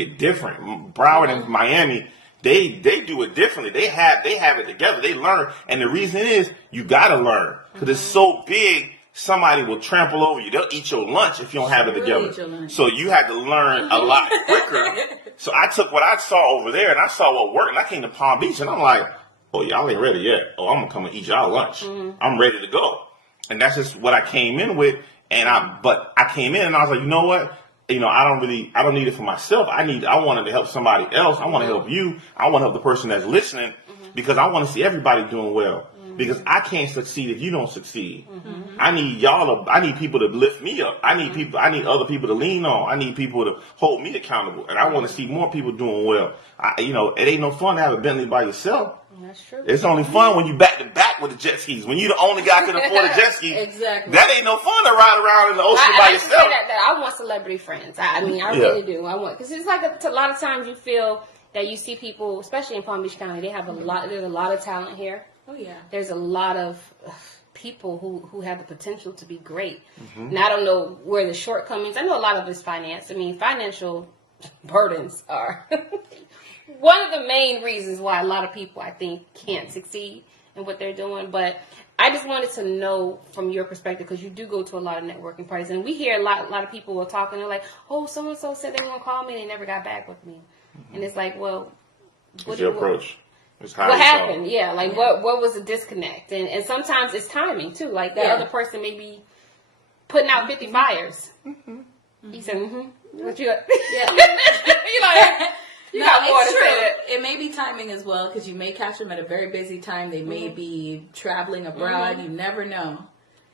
it different. Broward and Miami, they do it differently. They have it together. They learn. And the reason is, you gotta learn. Because it's so big, somebody will trample over you. They'll eat your lunch if you don't have it together. So you had to learn a lot quicker. So I took what I saw over there and I saw what worked. And I came to Palm Beach and I'm like, oh, y'all ain't ready yet. Oh, I'm going to come and eat y'all lunch. I'm ready to go. And that's just what I came in with. But I came in and I was like, you know what? I don't need it for myself. I wanted to help somebody else. I want to help you. I want to help the person that's listening because I want to see everybody doing well. Because I can't succeed if you don't succeed. I need people to lift me up. I need other people to lean on. I need people to hold me accountable. And I want to see more people doing well. It ain't no fun to have a Bentley by yourself. That's true. It's only fun when you back to back with the jet skis. When you the only guy can afford a jet ski. Exactly. That ain't no fun to ride around in the ocean by yourself. I want celebrity friends. I really do. Because it's like a lot of times you feel that you see people, especially in Palm Beach County, there's a lot of talent here. Oh, yeah. There's a lot of people who have the potential to be great. And I don't know where the shortcomings. I know a lot of it's finance. I mean, financial burdens are one of the main reasons why a lot of people, I think, can't succeed in what they're doing. But I just wanted to know from your perspective, because you do go to a lot of networking parties. And we hear a lot of people will talk and they're like, oh, so-and-so said they were going to call me and they never got back with me. And it's like, well, what's your approach? What happened? Yeah, like what was the disconnect? And sometimes it's timing too. Like that other person may be putting out 50 fires. He said, what you got? Yeah. you got more to say. It may be timing as well, because you may catch them at a very busy time. They may be traveling abroad. You never know.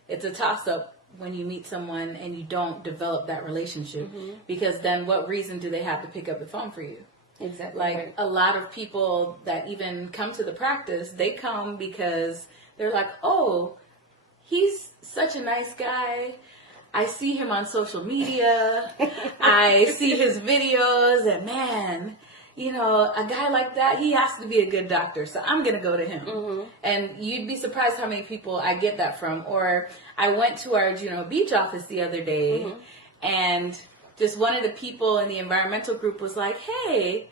It's a toss-up when you meet someone and you don't develop that relationship, because then what reason do they have to pick up the phone for you? Exactly. Like a lot of people that even come to the practice, they come because they're like, oh, he's such a nice guy. I see him on social media. I see his videos, and man, a guy like that, he has to be a good doctor. So I'm going to go to him. And you'd be surprised how many people I get that from. Or I went to our Juneau Beach office the other day, and just one of the people in the environmental group was like, hey,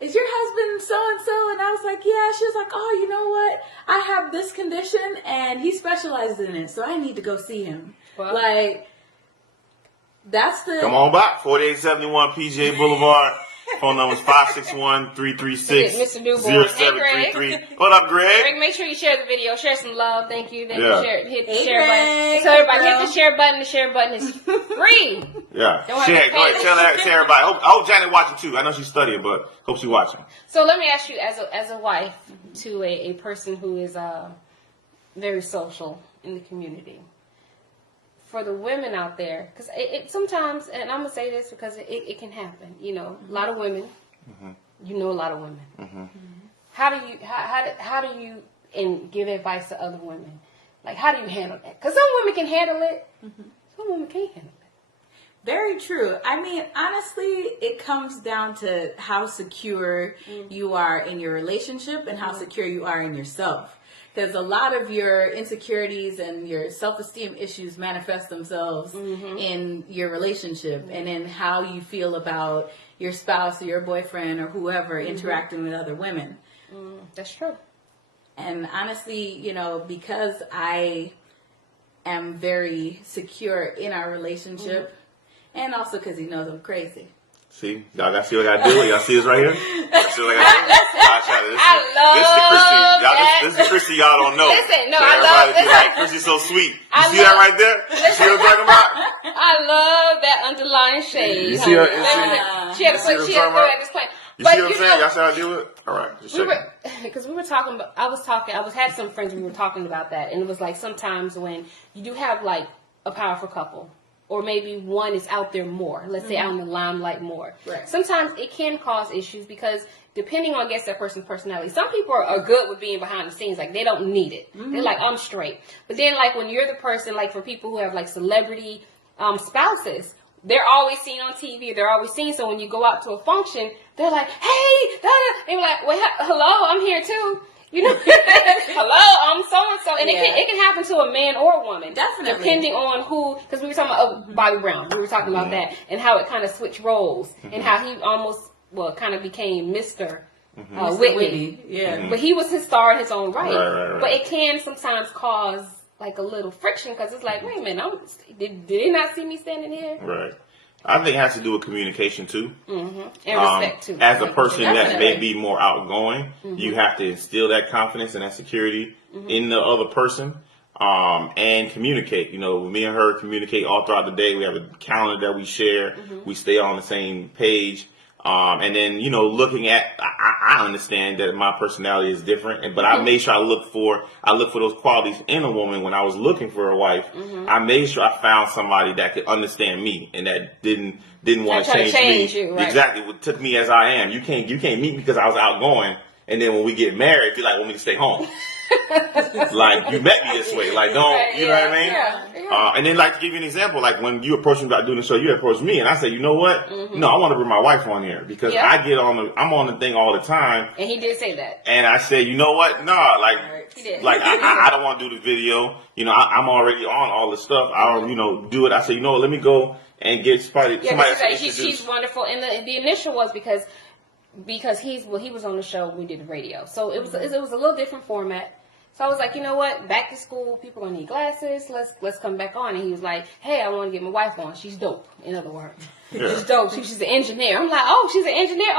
is your husband so-and-so? And I was like, yeah. She was like, oh, you know what? I have this condition, and he specializes in it, so I need to go see him. Well, like, that's the... Come on back, 4871 PGA Boulevard. Phone number is 561-336-0733. What up, Greg? Greg, make sure you share the video. Share some love. Thank you. Hit the share Greg. button. Tell everybody, hit the share button. The share button is free. Yeah. Share. Go ahead. Tell everybody. I hope Janet watching too. I know she's studying, but hope she's watching. So let me ask you, as a wife to a person who is very social in the community, for the women out there, because it sometimes, and I'm gonna say this because it can happen. A lot of women. A lot of women. How do you and give advice to other women? Like, how do you handle that? Because some women can handle it. Some women can't handle it. Very true. I mean, honestly, it comes down to how secure you are in your relationship and how secure you are in yourself. Because a lot of your insecurities and your self-esteem issues manifest themselves in your relationship and in how you feel about your spouse or your boyfriend or whoever interacting with other women. That's true. And honestly, because I am very secure in our relationship And also because he knows I'm crazy. See, y'all got to see what I got to do. Y'all see this right here? Y'all see what I got to do? This is the Chrissi y'all don't know. Listen, no, so I love this. Like, Chrissy's so sweet. You see love, that right there? You see what I'm talking about? I love that underlying shade. You see her? She had to put at this point. You see what I'm saying? Y'all see how I deal with it? All right. Because we were talking about, I had some friends, we were talking about that, and it was like sometimes when you do have like a powerful couple, or maybe one is out there more, let's say out in the limelight more. Right. Sometimes it can cause issues because depending on, I guess, that person's personality. Some people are good with being behind the scenes, like they don't need it. They're like, I'm straight. But then like when you're the person, like for people who have like celebrity spouses, they're always seen on TV, they're always seen, so when you go out to a function, they're like, hey, and you're like, well, hello, I'm here too. You know, hello, I'm so-and-so. And it can happen to a man or a woman. Definitely. Depending on who, because we were talking about Bobby Brown. We were talking about that and how it kind of switched roles and how he almost, kind of became Mr. Whitney. Yeah. But he was his star in his own right. Right. But it can sometimes cause like a little friction because it's like, wait a minute, did they not see me standing here? Right. I think it has to do with communication too. And respect too. As a person that may Definitely. be more outgoing, you have to instill that confidence and that security in the other person, and communicate. You know, me and her communicate all throughout the day. We have a calendar that we share. We stay on the same page. And then, looking at, I understand that my personality is different, but I made sure I look for those qualities in a woman when I was looking for a wife. I made sure I found somebody that could understand me and that didn't want to change me. You, right? Exactly. What took me as I am. You can't meet me because I was outgoing. And then when we get married, you're like, want me to stay home. Like, you met me this way. Like, don't, you know what I mean? Yeah. And then, like, to give you an example, like, when you approached me about doing the show, you approached me, and I said, you know what? No, I want to bring my wife on here, because I'm on the thing all the time. And he did say that. And I said, you know what? Nah, He did. like, I don't want to do the video. I'm already on all this stuff. I don't, do it. I said, you know what? Let me go and get somebody She's wonderful. And the initial was because he was on the show, we did the radio. So it was a little different format. So I was like, you know what? Back to school, people are gonna need glasses. Let's come back on. And he was like, hey, I want to get my wife on. She's dope. In other words, she's dope. She's an engineer. I'm like, oh, she's an engineer.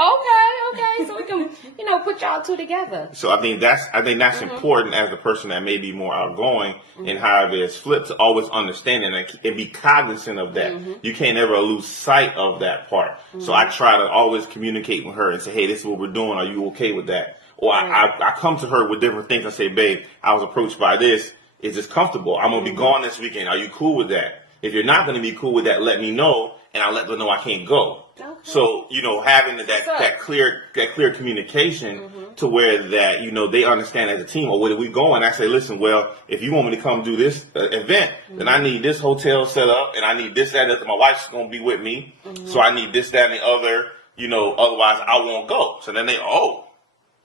Okay. So we can, put y'all two together. So I think that's important as a person that may be more outgoing and however it's flipped, to always understand it and be cognizant of that. You can't ever lose sight of that part. So I try to always communicate with her and say, hey, this is what we're doing. Are you okay with that? Or I come to her with different things and say, babe, I was approached by this. Is this comfortable? I'm going to be gone this weekend. Are you cool with that? If you're not going to be cool with that, let me know, and I'll let them know I can't go. Okay. So, having that clear communication to where that, they understand as a team, or where we going? I say, listen, well, if you want me to come do this event, then I need this hotel set up, and I need this, that, and my wife's going to be with me. So I need this, that, and the other, otherwise I won't go. So then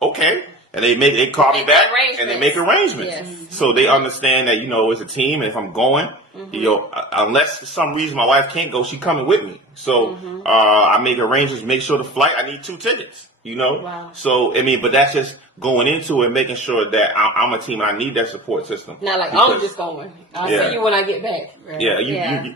okay. And they call me back and they make arrangements. Yes. So they understand that, it's a team, and if I'm going, unless for some reason my wife can't go, she coming with me. So I make arrangements, make sure the flight, I need 2 tickets, Wow. So, but that's just going into it, making sure that I'm a team and I need that support system. Not like, I'm just going. I'll see you when I get back. Right? Yeah,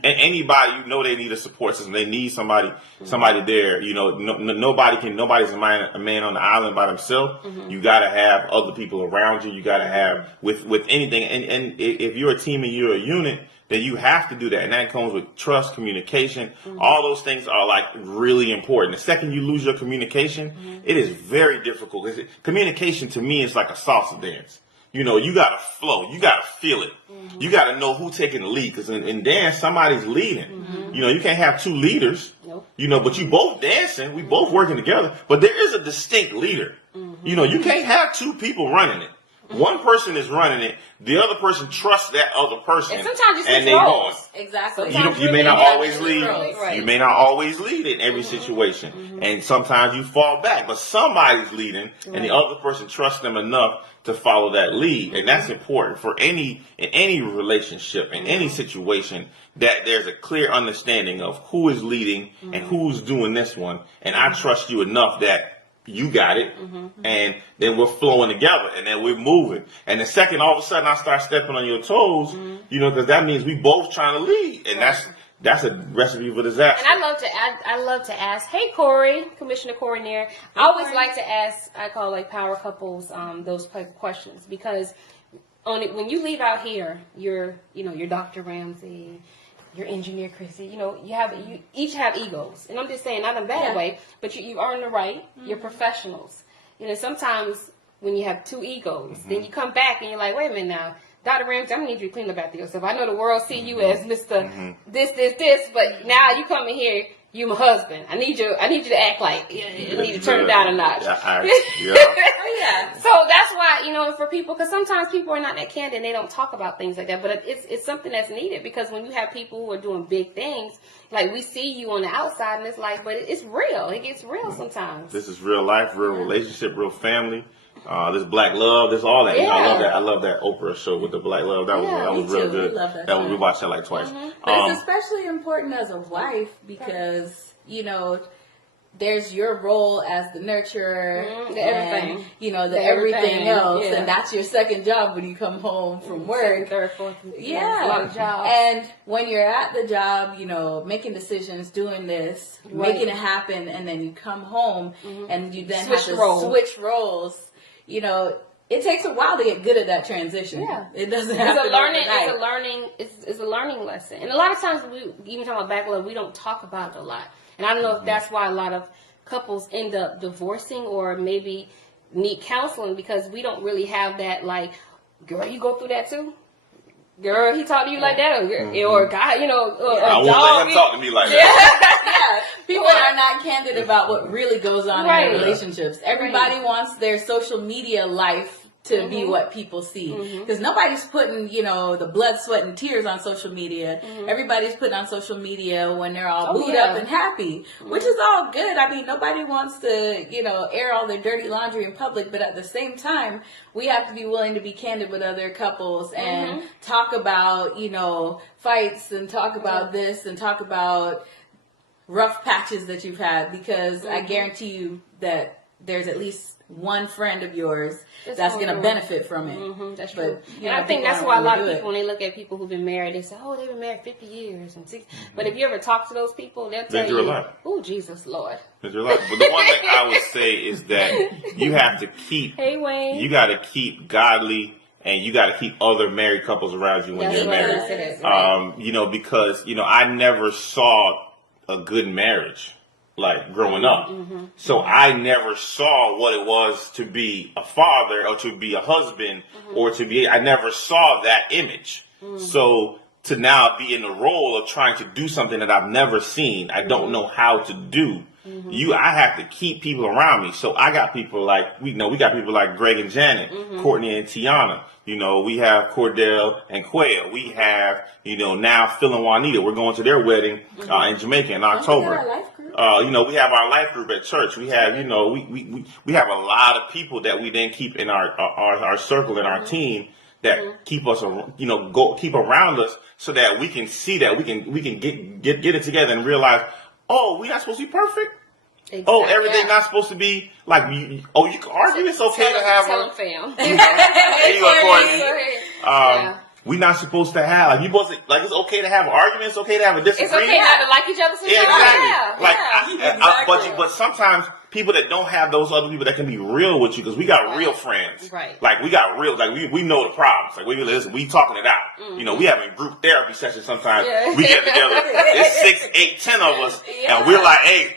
anybody, they need a support system. They need somebody there. Nobody's a man on the island by themselves. You got to have other people around you. You got to have with anything. And if you're a team and you're a unit, then you have to do that. And that comes with trust, communication. All those things are like really important. The second you lose your communication, it is very difficult. Because communication to me is like a salsa dance. You got to flow. You got to feel it. You got to know who's taking the lead. Because in dance, somebody's leading. You can't have 2 leaders. Nope. But you both dancing. We both working together. But there is a distinct leader. You can't have 2 people running it. One person is running it. The other person trusts that other person. And sometimes you switch they roles. Exactly. You may not always lead. Right. You may not always lead in every situation. And sometimes you fall back. But somebody's leading, and the other person trusts them enough to follow that lead. And that's important for in any relationship, in any situation, that there's a clear understanding of who is leading and who's doing this one. And I trust you enough that you got it, and then we're flowing together, and then we're moving. And the second all of a sudden I start stepping on your toes, because that means we both trying to lead, and that's a recipe for disaster. And I love to ask, hey Corey, Commissioner Corey Nair. I always like to ask, I call like power couples, those type of questions, because when you leave out here, you're Dr. Ramsey, your engineer Chrissi, you each have egos. And I'm just saying, not in a bad way, but you earn the right. You're professionals. Sometimes when you have two egos, then you come back and you're like, wait a minute now, Dr. Ramsey, I'm gonna need you to clean up after yourself. I know the world see you as Mr. This, but now you come in here, you my husband. I need you to act like you need to turn it down a notch. So that's why, for people, because sometimes people are not that candid and they don't talk about things like that. But it's something that's needed, because when you have people who are doing big things, like we see you on the outside and it's like, but it's real. It gets real sometimes. This is real life, real relationship, real family. This black love, this all that. Yeah. I love that Oprah show with the black love. That was real good. We love that we watched that like twice. But it's especially important as a wife, because there's your role as the nurturer, everything. and everything else, yeah. and that's your second job when you come home from work. Third, fourth, Yeah, a lot of jobs. And when you're at the job, making decisions, doing this, making it happen, and then you come home and you then have to switch roles. It takes a while to get good at that transition. Yeah, it doesn't happen overnight. It's a learning lesson, and a lot of times even talking about back love, we don't talk about it a lot. And I don't know if that's why a lot of couples end up divorcing or maybe need counseling, because we don't really have that, like, girl, you go through that too? Girl, he talked to you like that? Or God, I won't let him talk to me like that. People are not candid about what really goes on in their relationships. Everybody wants their social media life to be what people see, because nobody's putting the blood, sweat, and tears on social media. Everybody's putting on social media when they're all booed up and happy, which is all good. I mean, nobody wants to air all their dirty laundry in public, but at the same time, we have to be willing to be candid with other couples and talk about fights and talk about this and talk about rough patches that you've had, because I guarantee you that there's at least one friend of yours that's going to benefit from it. That's true. And I think that's why a lot of people, when they look at people who've been married, they say, oh, they've been married 50 years and 60. But if you ever talk to those people, they'll tell you, oh, Jesus, Lord. But the one thing I would say is that you have to keep, you got to keep godly, and you got to keep other married couples around you when you're married. Because, I never saw a good marriage, like, growing up. So I never saw what it was to be a father or to be a husband or I never saw that image. So to now be in the role of trying to do something that I've never seen, I don't know how to do. I have to keep people around me. So I got people like, we got people like Greg and Janet, Courtney and Tiana. We have Cordell and Quail. We have, now Phil and Juanita. We're going to their wedding in Jamaica in October. We have our life group at church. We have, we have a lot of people that we then keep in our circle and our team that keep us, keep around us, so that we can see that we can get it together and realize, oh, we're not supposed to be perfect. Exactly. Oh, everything's not supposed to be like, you can argue. It's okay to have a fam. There you go, Courtney. We're not supposed to have, it's okay to have arguments, it's okay to have a disagreement. It's okay not to like each other sometimes. Exactly. But sometimes people that don't have those other people that can be real with you, because we got real friends. Right. Like, we got real, we know the problems. Like, we talking it out. We having group therapy sessions sometimes. Yeah. We get together, it's 6, 8, 10 of us, and we're like, hey,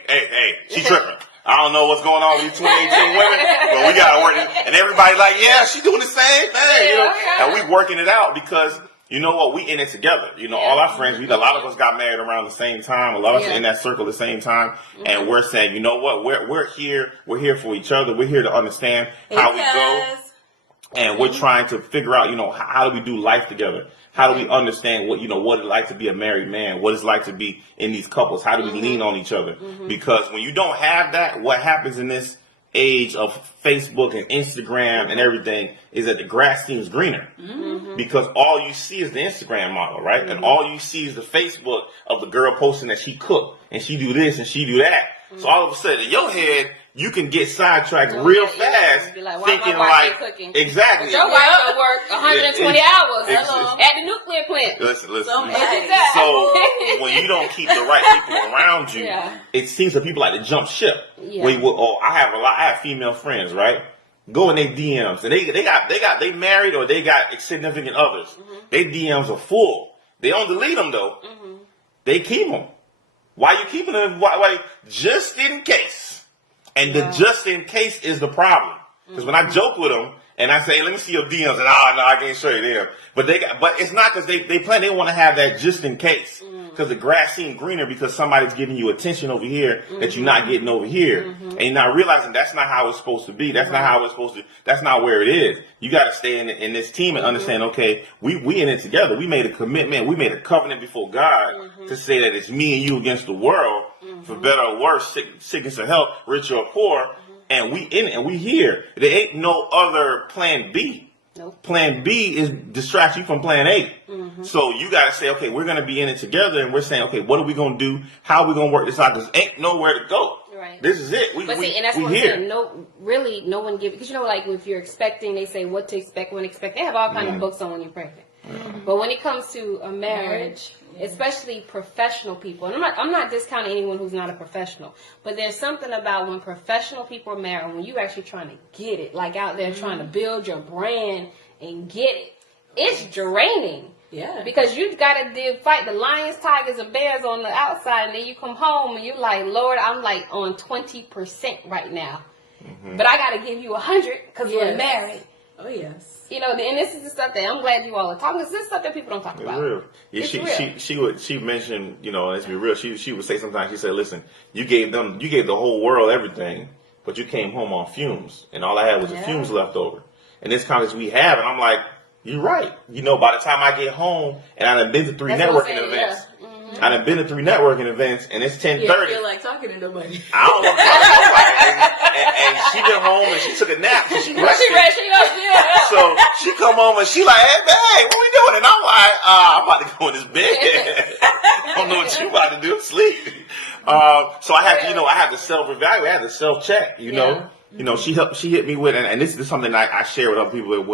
she tripping. I don't know what's going on with you 22 women, but we got to work it. And everybody's like, yeah, she's doing the same thing, And we working it out, because, we in it together. All our friends, a lot of us got married around the same time. A lot of us are in that circle at the same time. And we're saying, you know what, we're here for each other. We're here to understand how we go. And we're trying to figure out, how do we do life together? How do we understand what it's like to be a married man? What it's like to be in these couples? How do we lean on each other? Because when you don't have that, what happens in this age of Facebook and Instagram and everything is that the grass seems greener. Because all you see is the Instagram model, right? And all you see is the Facebook of the girl posting that she cooked and she do this and she do that. So all of a sudden in your head, you can get sidetracked real fast, Be like, why thinking my wife like ain't cooking? exactly. But your wife gonna work 120 hours Hello. at the nuclear plant. Listen. So So when you don't keep the right people around you, Yeah. it seems that people like to jump ship. Yeah. I have female friends, right? Go in their DMs and they married or they got significant others. Their DMs are full. They don't delete them though. They keep them. Why you keeping them? Why? Just in case. And the just in case is the problem. Because when I joke with them and I say, hey, let me see your DMs, and no, I can't show you them. But it's not because they want to have that just in case. Because the grass seems greener because somebody's giving you attention over here that you're not getting over here. And you're not realizing that's not how it's supposed to be. That's not how it's supposed to, that's not where it is. You got to stay in this team and understand, okay, we in it together. We made a commitment. We made a covenant before God to say that it's me and you against the world, for better or worse, sickness or health, rich or poor. And we in it and we here. There ain't no other plan B. Nope. Plan B is distract you from plan A. So you got to say, okay, we're going to be in it together, and we're saying, okay, what are we going to do? How are we going to work this out? Because ain't nowhere to go. Right. This is it. And that's what I'm here. saying. No one gives, because like if you're expecting, they say what to expect, when to expect. They have all kind of books on when you're pregnant. But when it comes to a marriage, especially professional people, and I'm not discounting anyone who's not a professional, but there's something about when professional people are married, when you actually trying to get it, like out there trying to build your brand and get it, it's draining. Yeah. Because you got to fight the lions, tigers, and bears on the outside, and then you come home and you're like, Lord, I'm like on 20% right now. But I got to give you 100 because we're married. Oh, yes. And this is the stuff that I'm glad you all are talking. This is stuff that people don't talk about. Real. Yeah, she mentioned, let's be real. She would say sometimes, she said, listen, you gave the whole world everything, but you came home on fumes, and all I had was the fumes left over. And this kind of we have, and I'm like, you're right. By the time I get home, and I've been to 3 networking events. I've been to 3 networking events, and it's 10:30. You don't feel like talking to nobody. I don't want to talk to nobody. And she went home and she took a nap. So she rested. So she come home and she like, hey, babe, what we doing? And I'm like, I'm about to go in this bed. I don't know what you about to do. Sleep. So I have, I have to self-evaluate. I have to self-check. She hit me with, and this is something I share with other people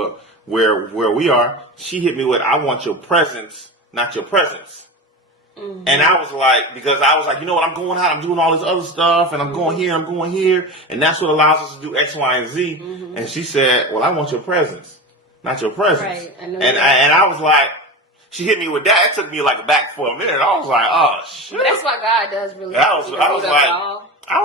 where we are. She hit me with, I want your presence, not your presence. And I was like, because I was like, you know what, I'm going out, I'm doing all this other stuff, and I'm going here, and that's what allows us to do X, Y, and Z. And she said, well, I want your presence, not your presence. Right. And I was like, she hit me with that. It took me like back for a minute. I was like, oh shit. But that's what God does really. I was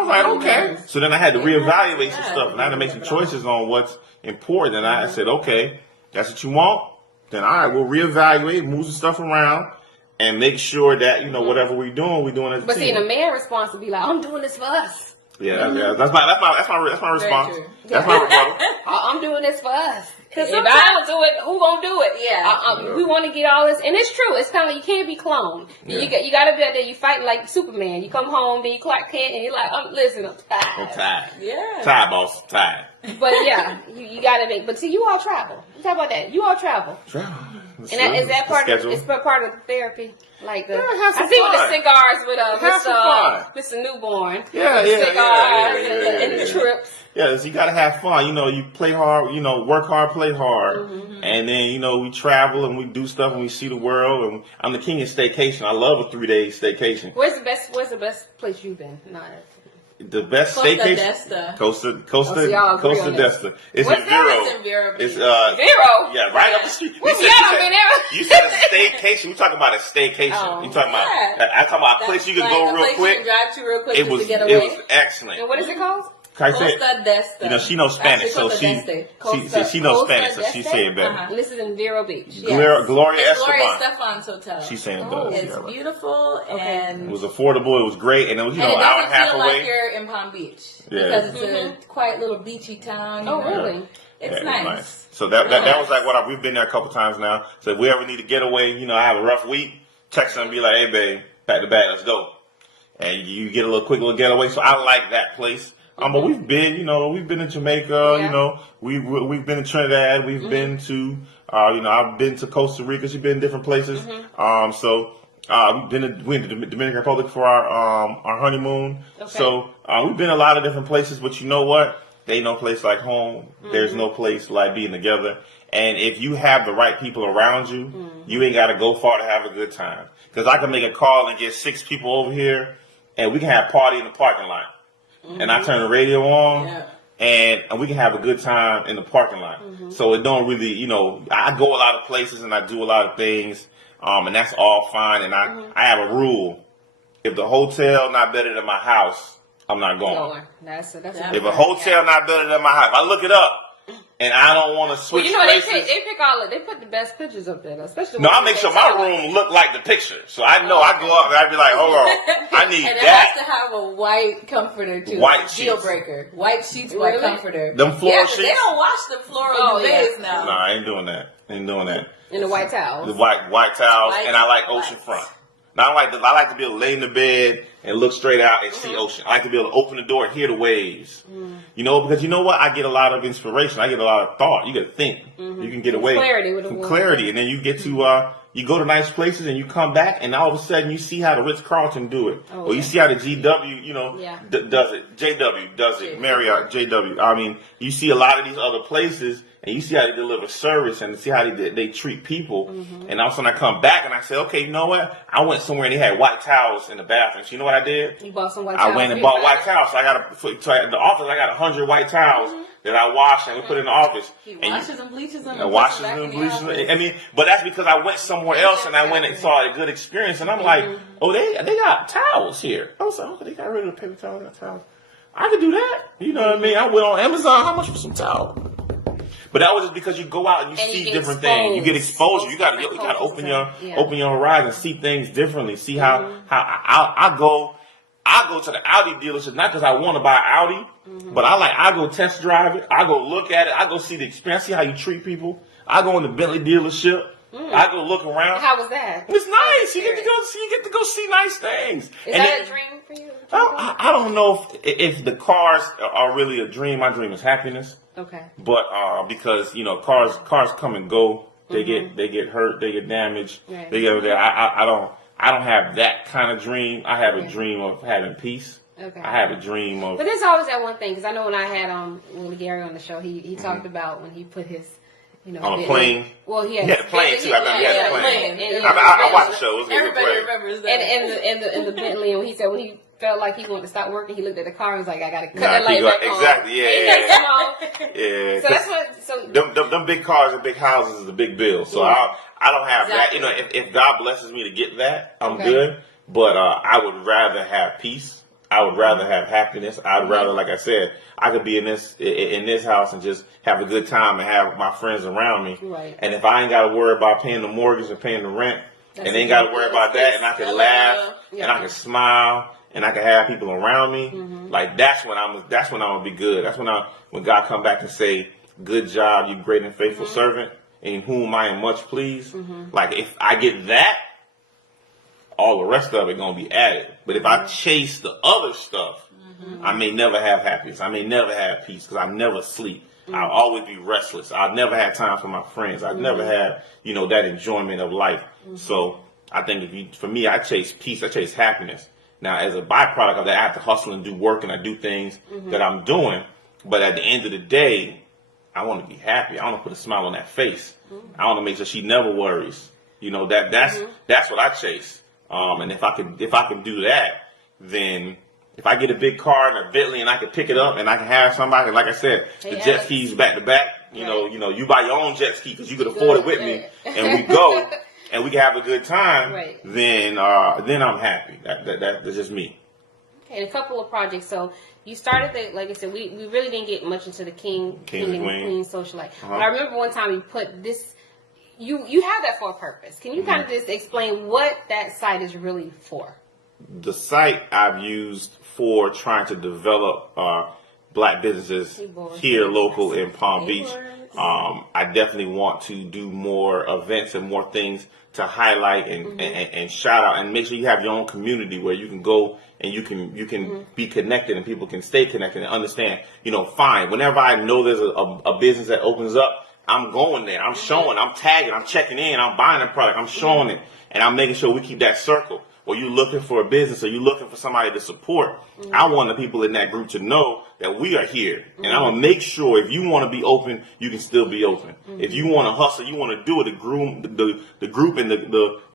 like, okay. So then I had to reevaluate some stuff, and I had to make some choices on what's important. And I said, okay, that's what you want. Then all right, we'll reevaluate, move some stuff around. And make sure that, whatever we're doing as a But team. see, the man response would be like, I'm doing this for us. Yeah, that's my response. That's my rebuttal. I'm doing this for us. Because if I don't do it, who gonna do it? Yeah. We want to get all this, and it's true. It's kind of like you can't be cloned. Yeah. You got to be out there. You fight like Superman. You come home, then you Clark Kent, and you're like, I'm tired. I'm tired. Yeah. Tired, boss. Tired. But yeah, you got to make. But see, you all travel. Talk about that. You all travel. And is that part of it's part of the therapy? Like I see with the cigars with Mr. Newborn. Yeah. And the trips. Yeah, so you gotta have fun. You play hard, work hard, play hard. And then, we travel and we do stuff and we see the world, and I'm the king of staycation. I love a 3-day staycation. Where's the best place you've been? The best staycation. Costa Desta. It's What's in Vero. It's in Vero. It's Vero. Yeah, right up the street. You said a staycation. We talking about a staycation. You talking about? I'm talking about a place you can go real quick. You can drive to real quick It was to get away. It was excellent. And what is it called? Costa Desta. She knows Spanish, so she knows Spanish, so she said it better. This is in Vero Beach. Gloria Esteban. Gloria Estefan's hotel. She's saying it does. It's beautiful and it was affordable. It was great, and it was an hour and a half away. Like you're in Palm Beach because it's a quiet little beachy town. Really? It's nice. So that was like we've been there a couple times now. So if we ever need to get away, I have a rough week, text them and be like, hey babe, pack the bag, let's go. And you get a quick little getaway. So I like that place. But we've been, we've been to Jamaica, we've been to Trinidad, we've been to, I've been to Costa Rica, she's been in different places. So We went to the Dominican Republic for our honeymoon. Okay. So we've been a lot of different places, but you know what? There ain't no place like home. There's no place like being together. And if you have the right people around you, you ain't got to go far to have a good time. Because I can make a call and get 6 people over here, and we can have a party in the parking lot. And I turn the radio on, and we can have a good time in the parking lot. So it don't really, I go a lot of places and I do a lot of things, and that's all fine. And I have a rule: if the hotel not better than my house, I'm not going. That's If a hotel not better than my house, I look it up. And I don't want to switch places. They pick they put the best pictures up there, especially. No, I make sure my room look like the picture. So I know I go up and I be like, hold on, I need and that. And it has to have a white comforter too. White Deal sheets. breaker. White sheets, white comforter. Them floor sheets. They don't wash the floral duvets now. No, I ain't doing that. And the white towels. The white towels, and I like oceanfront. Now I like to be able to lay in the bed and look straight out and see ocean. I like to be able to open the door and hear the waves. Because you know what? I get a lot of inspiration. I get a lot of thought. You got to think. You can get away from clarity, and then you get to you go to nice places and you come back, and all of a sudden you see how the Ritz-Carlton do it, or you see how the GW does it. JW does it. Marriott, JW. I mean, you see a lot of these other places. And you see how they deliver service and see how they treat people. And all of a sudden I come back and I say, okay, you know what? I went somewhere and they had white towels in the bathroom. So you know what I did? You bought some white towels. I went and bought white towels. So in the office, I got 100 white towels that I wash and we put in the office. He washes and bleaches them. And washes and bleaches them. I mean, but that's because I went somewhere else and I went and saw a good experience. And I'm like, oh, they got towels here. I was like, okay, they got rid of the paper towels. They got towels. I could do that. You know what I mean? I went on Amazon. How much for some towels? But that was just because you go out and you see different things. You get exposure. You got to open your horizon, see things differently. See how I go to the Audi dealership not because I want to buy Audi, but I go test drive it. I go look at it. I go see the experience. See how you treat people. I go in the Bentley dealership. I go look around. How was that? It's nice. You get to go see nice things. Is that a dream for you? I don't know if the cars are really a dream. My dream is happiness. Okay. But because cars come and go, they get hurt, they get damaged, they get there. I don't have that kind of dream. I have a dream of having peace. Okay. I have a dream of. But there's always that one thing because I know when I had Willie Gary on the show, he talked about when he put his. On a plane. Well, he had a plane too. I remember he had a plane. I watched the show. It was Everybody remembers that. And the Bentley, and he said when he felt like he wanted to stop working, he looked at the car and was like, I gotta cut that light back on. Exactly. Yeah. So that's what. So them big cars and big houses is a big bill. So I don't have that. If God blesses me to get that, I'm good. But I would rather have peace. I would rather have happiness. I'd rather, like I said, I could be in this house and just have a good time and have my friends around me. Right. And if I ain't got to worry about paying the mortgage and paying the rent, and ain't got to worry about that, and I can laugh and I can smile and I can have people around me, like that's when I'm gonna be good. That's when God come back and say, "Good job, you great and faithful servant, in whom I am much pleased." Like if I get that, all the rest of it gonna be added. But if I chase the other stuff, I may never have happiness. I may never have peace because I never sleep. I'll always be restless. I'll never have time for my friends. I'll never have, that enjoyment of life. So I think for me, I chase peace. I chase happiness. Now, as a byproduct of that, I have to hustle and do work and I do things that I'm doing. But at the end of the day, I want to be happy. I want to put a smile on that face. I want to make sure she never worries. That's what I chase. And if I can do that, then if I get a big car and a Bentley and I can pick it up and I can have somebody, like I said, the jet skis back to back, you buy your own jet ski because you could afford it with me and we go and we can have a good time, then I'm happy. That's just me. Okay, and a couple of projects. So you started like I said, we really didn't get much into the King and Queen social life. But I remember one time you put this, you have that for a purpose. Can you kind of just explain what that site is really for? The site I've used for trying to develop black businesses here local in Palm Beach. I definitely want to do more events and more things to highlight and shout out and make sure you have your own community where you can go and you can be connected and people can stay connected and understand, fine. Whenever I know there's a business that opens up, I'm going there. I'm showing. I'm tagging. I'm checking in. I'm buying the product. I'm showing it, and I'm making sure we keep that circle. Or you looking for a business, or you looking for somebody to support. I want the people in that group to know that we are here, and I'm gonna make sure if you want to be open, you can still be open. If you want to hustle, you want to do it. The group and the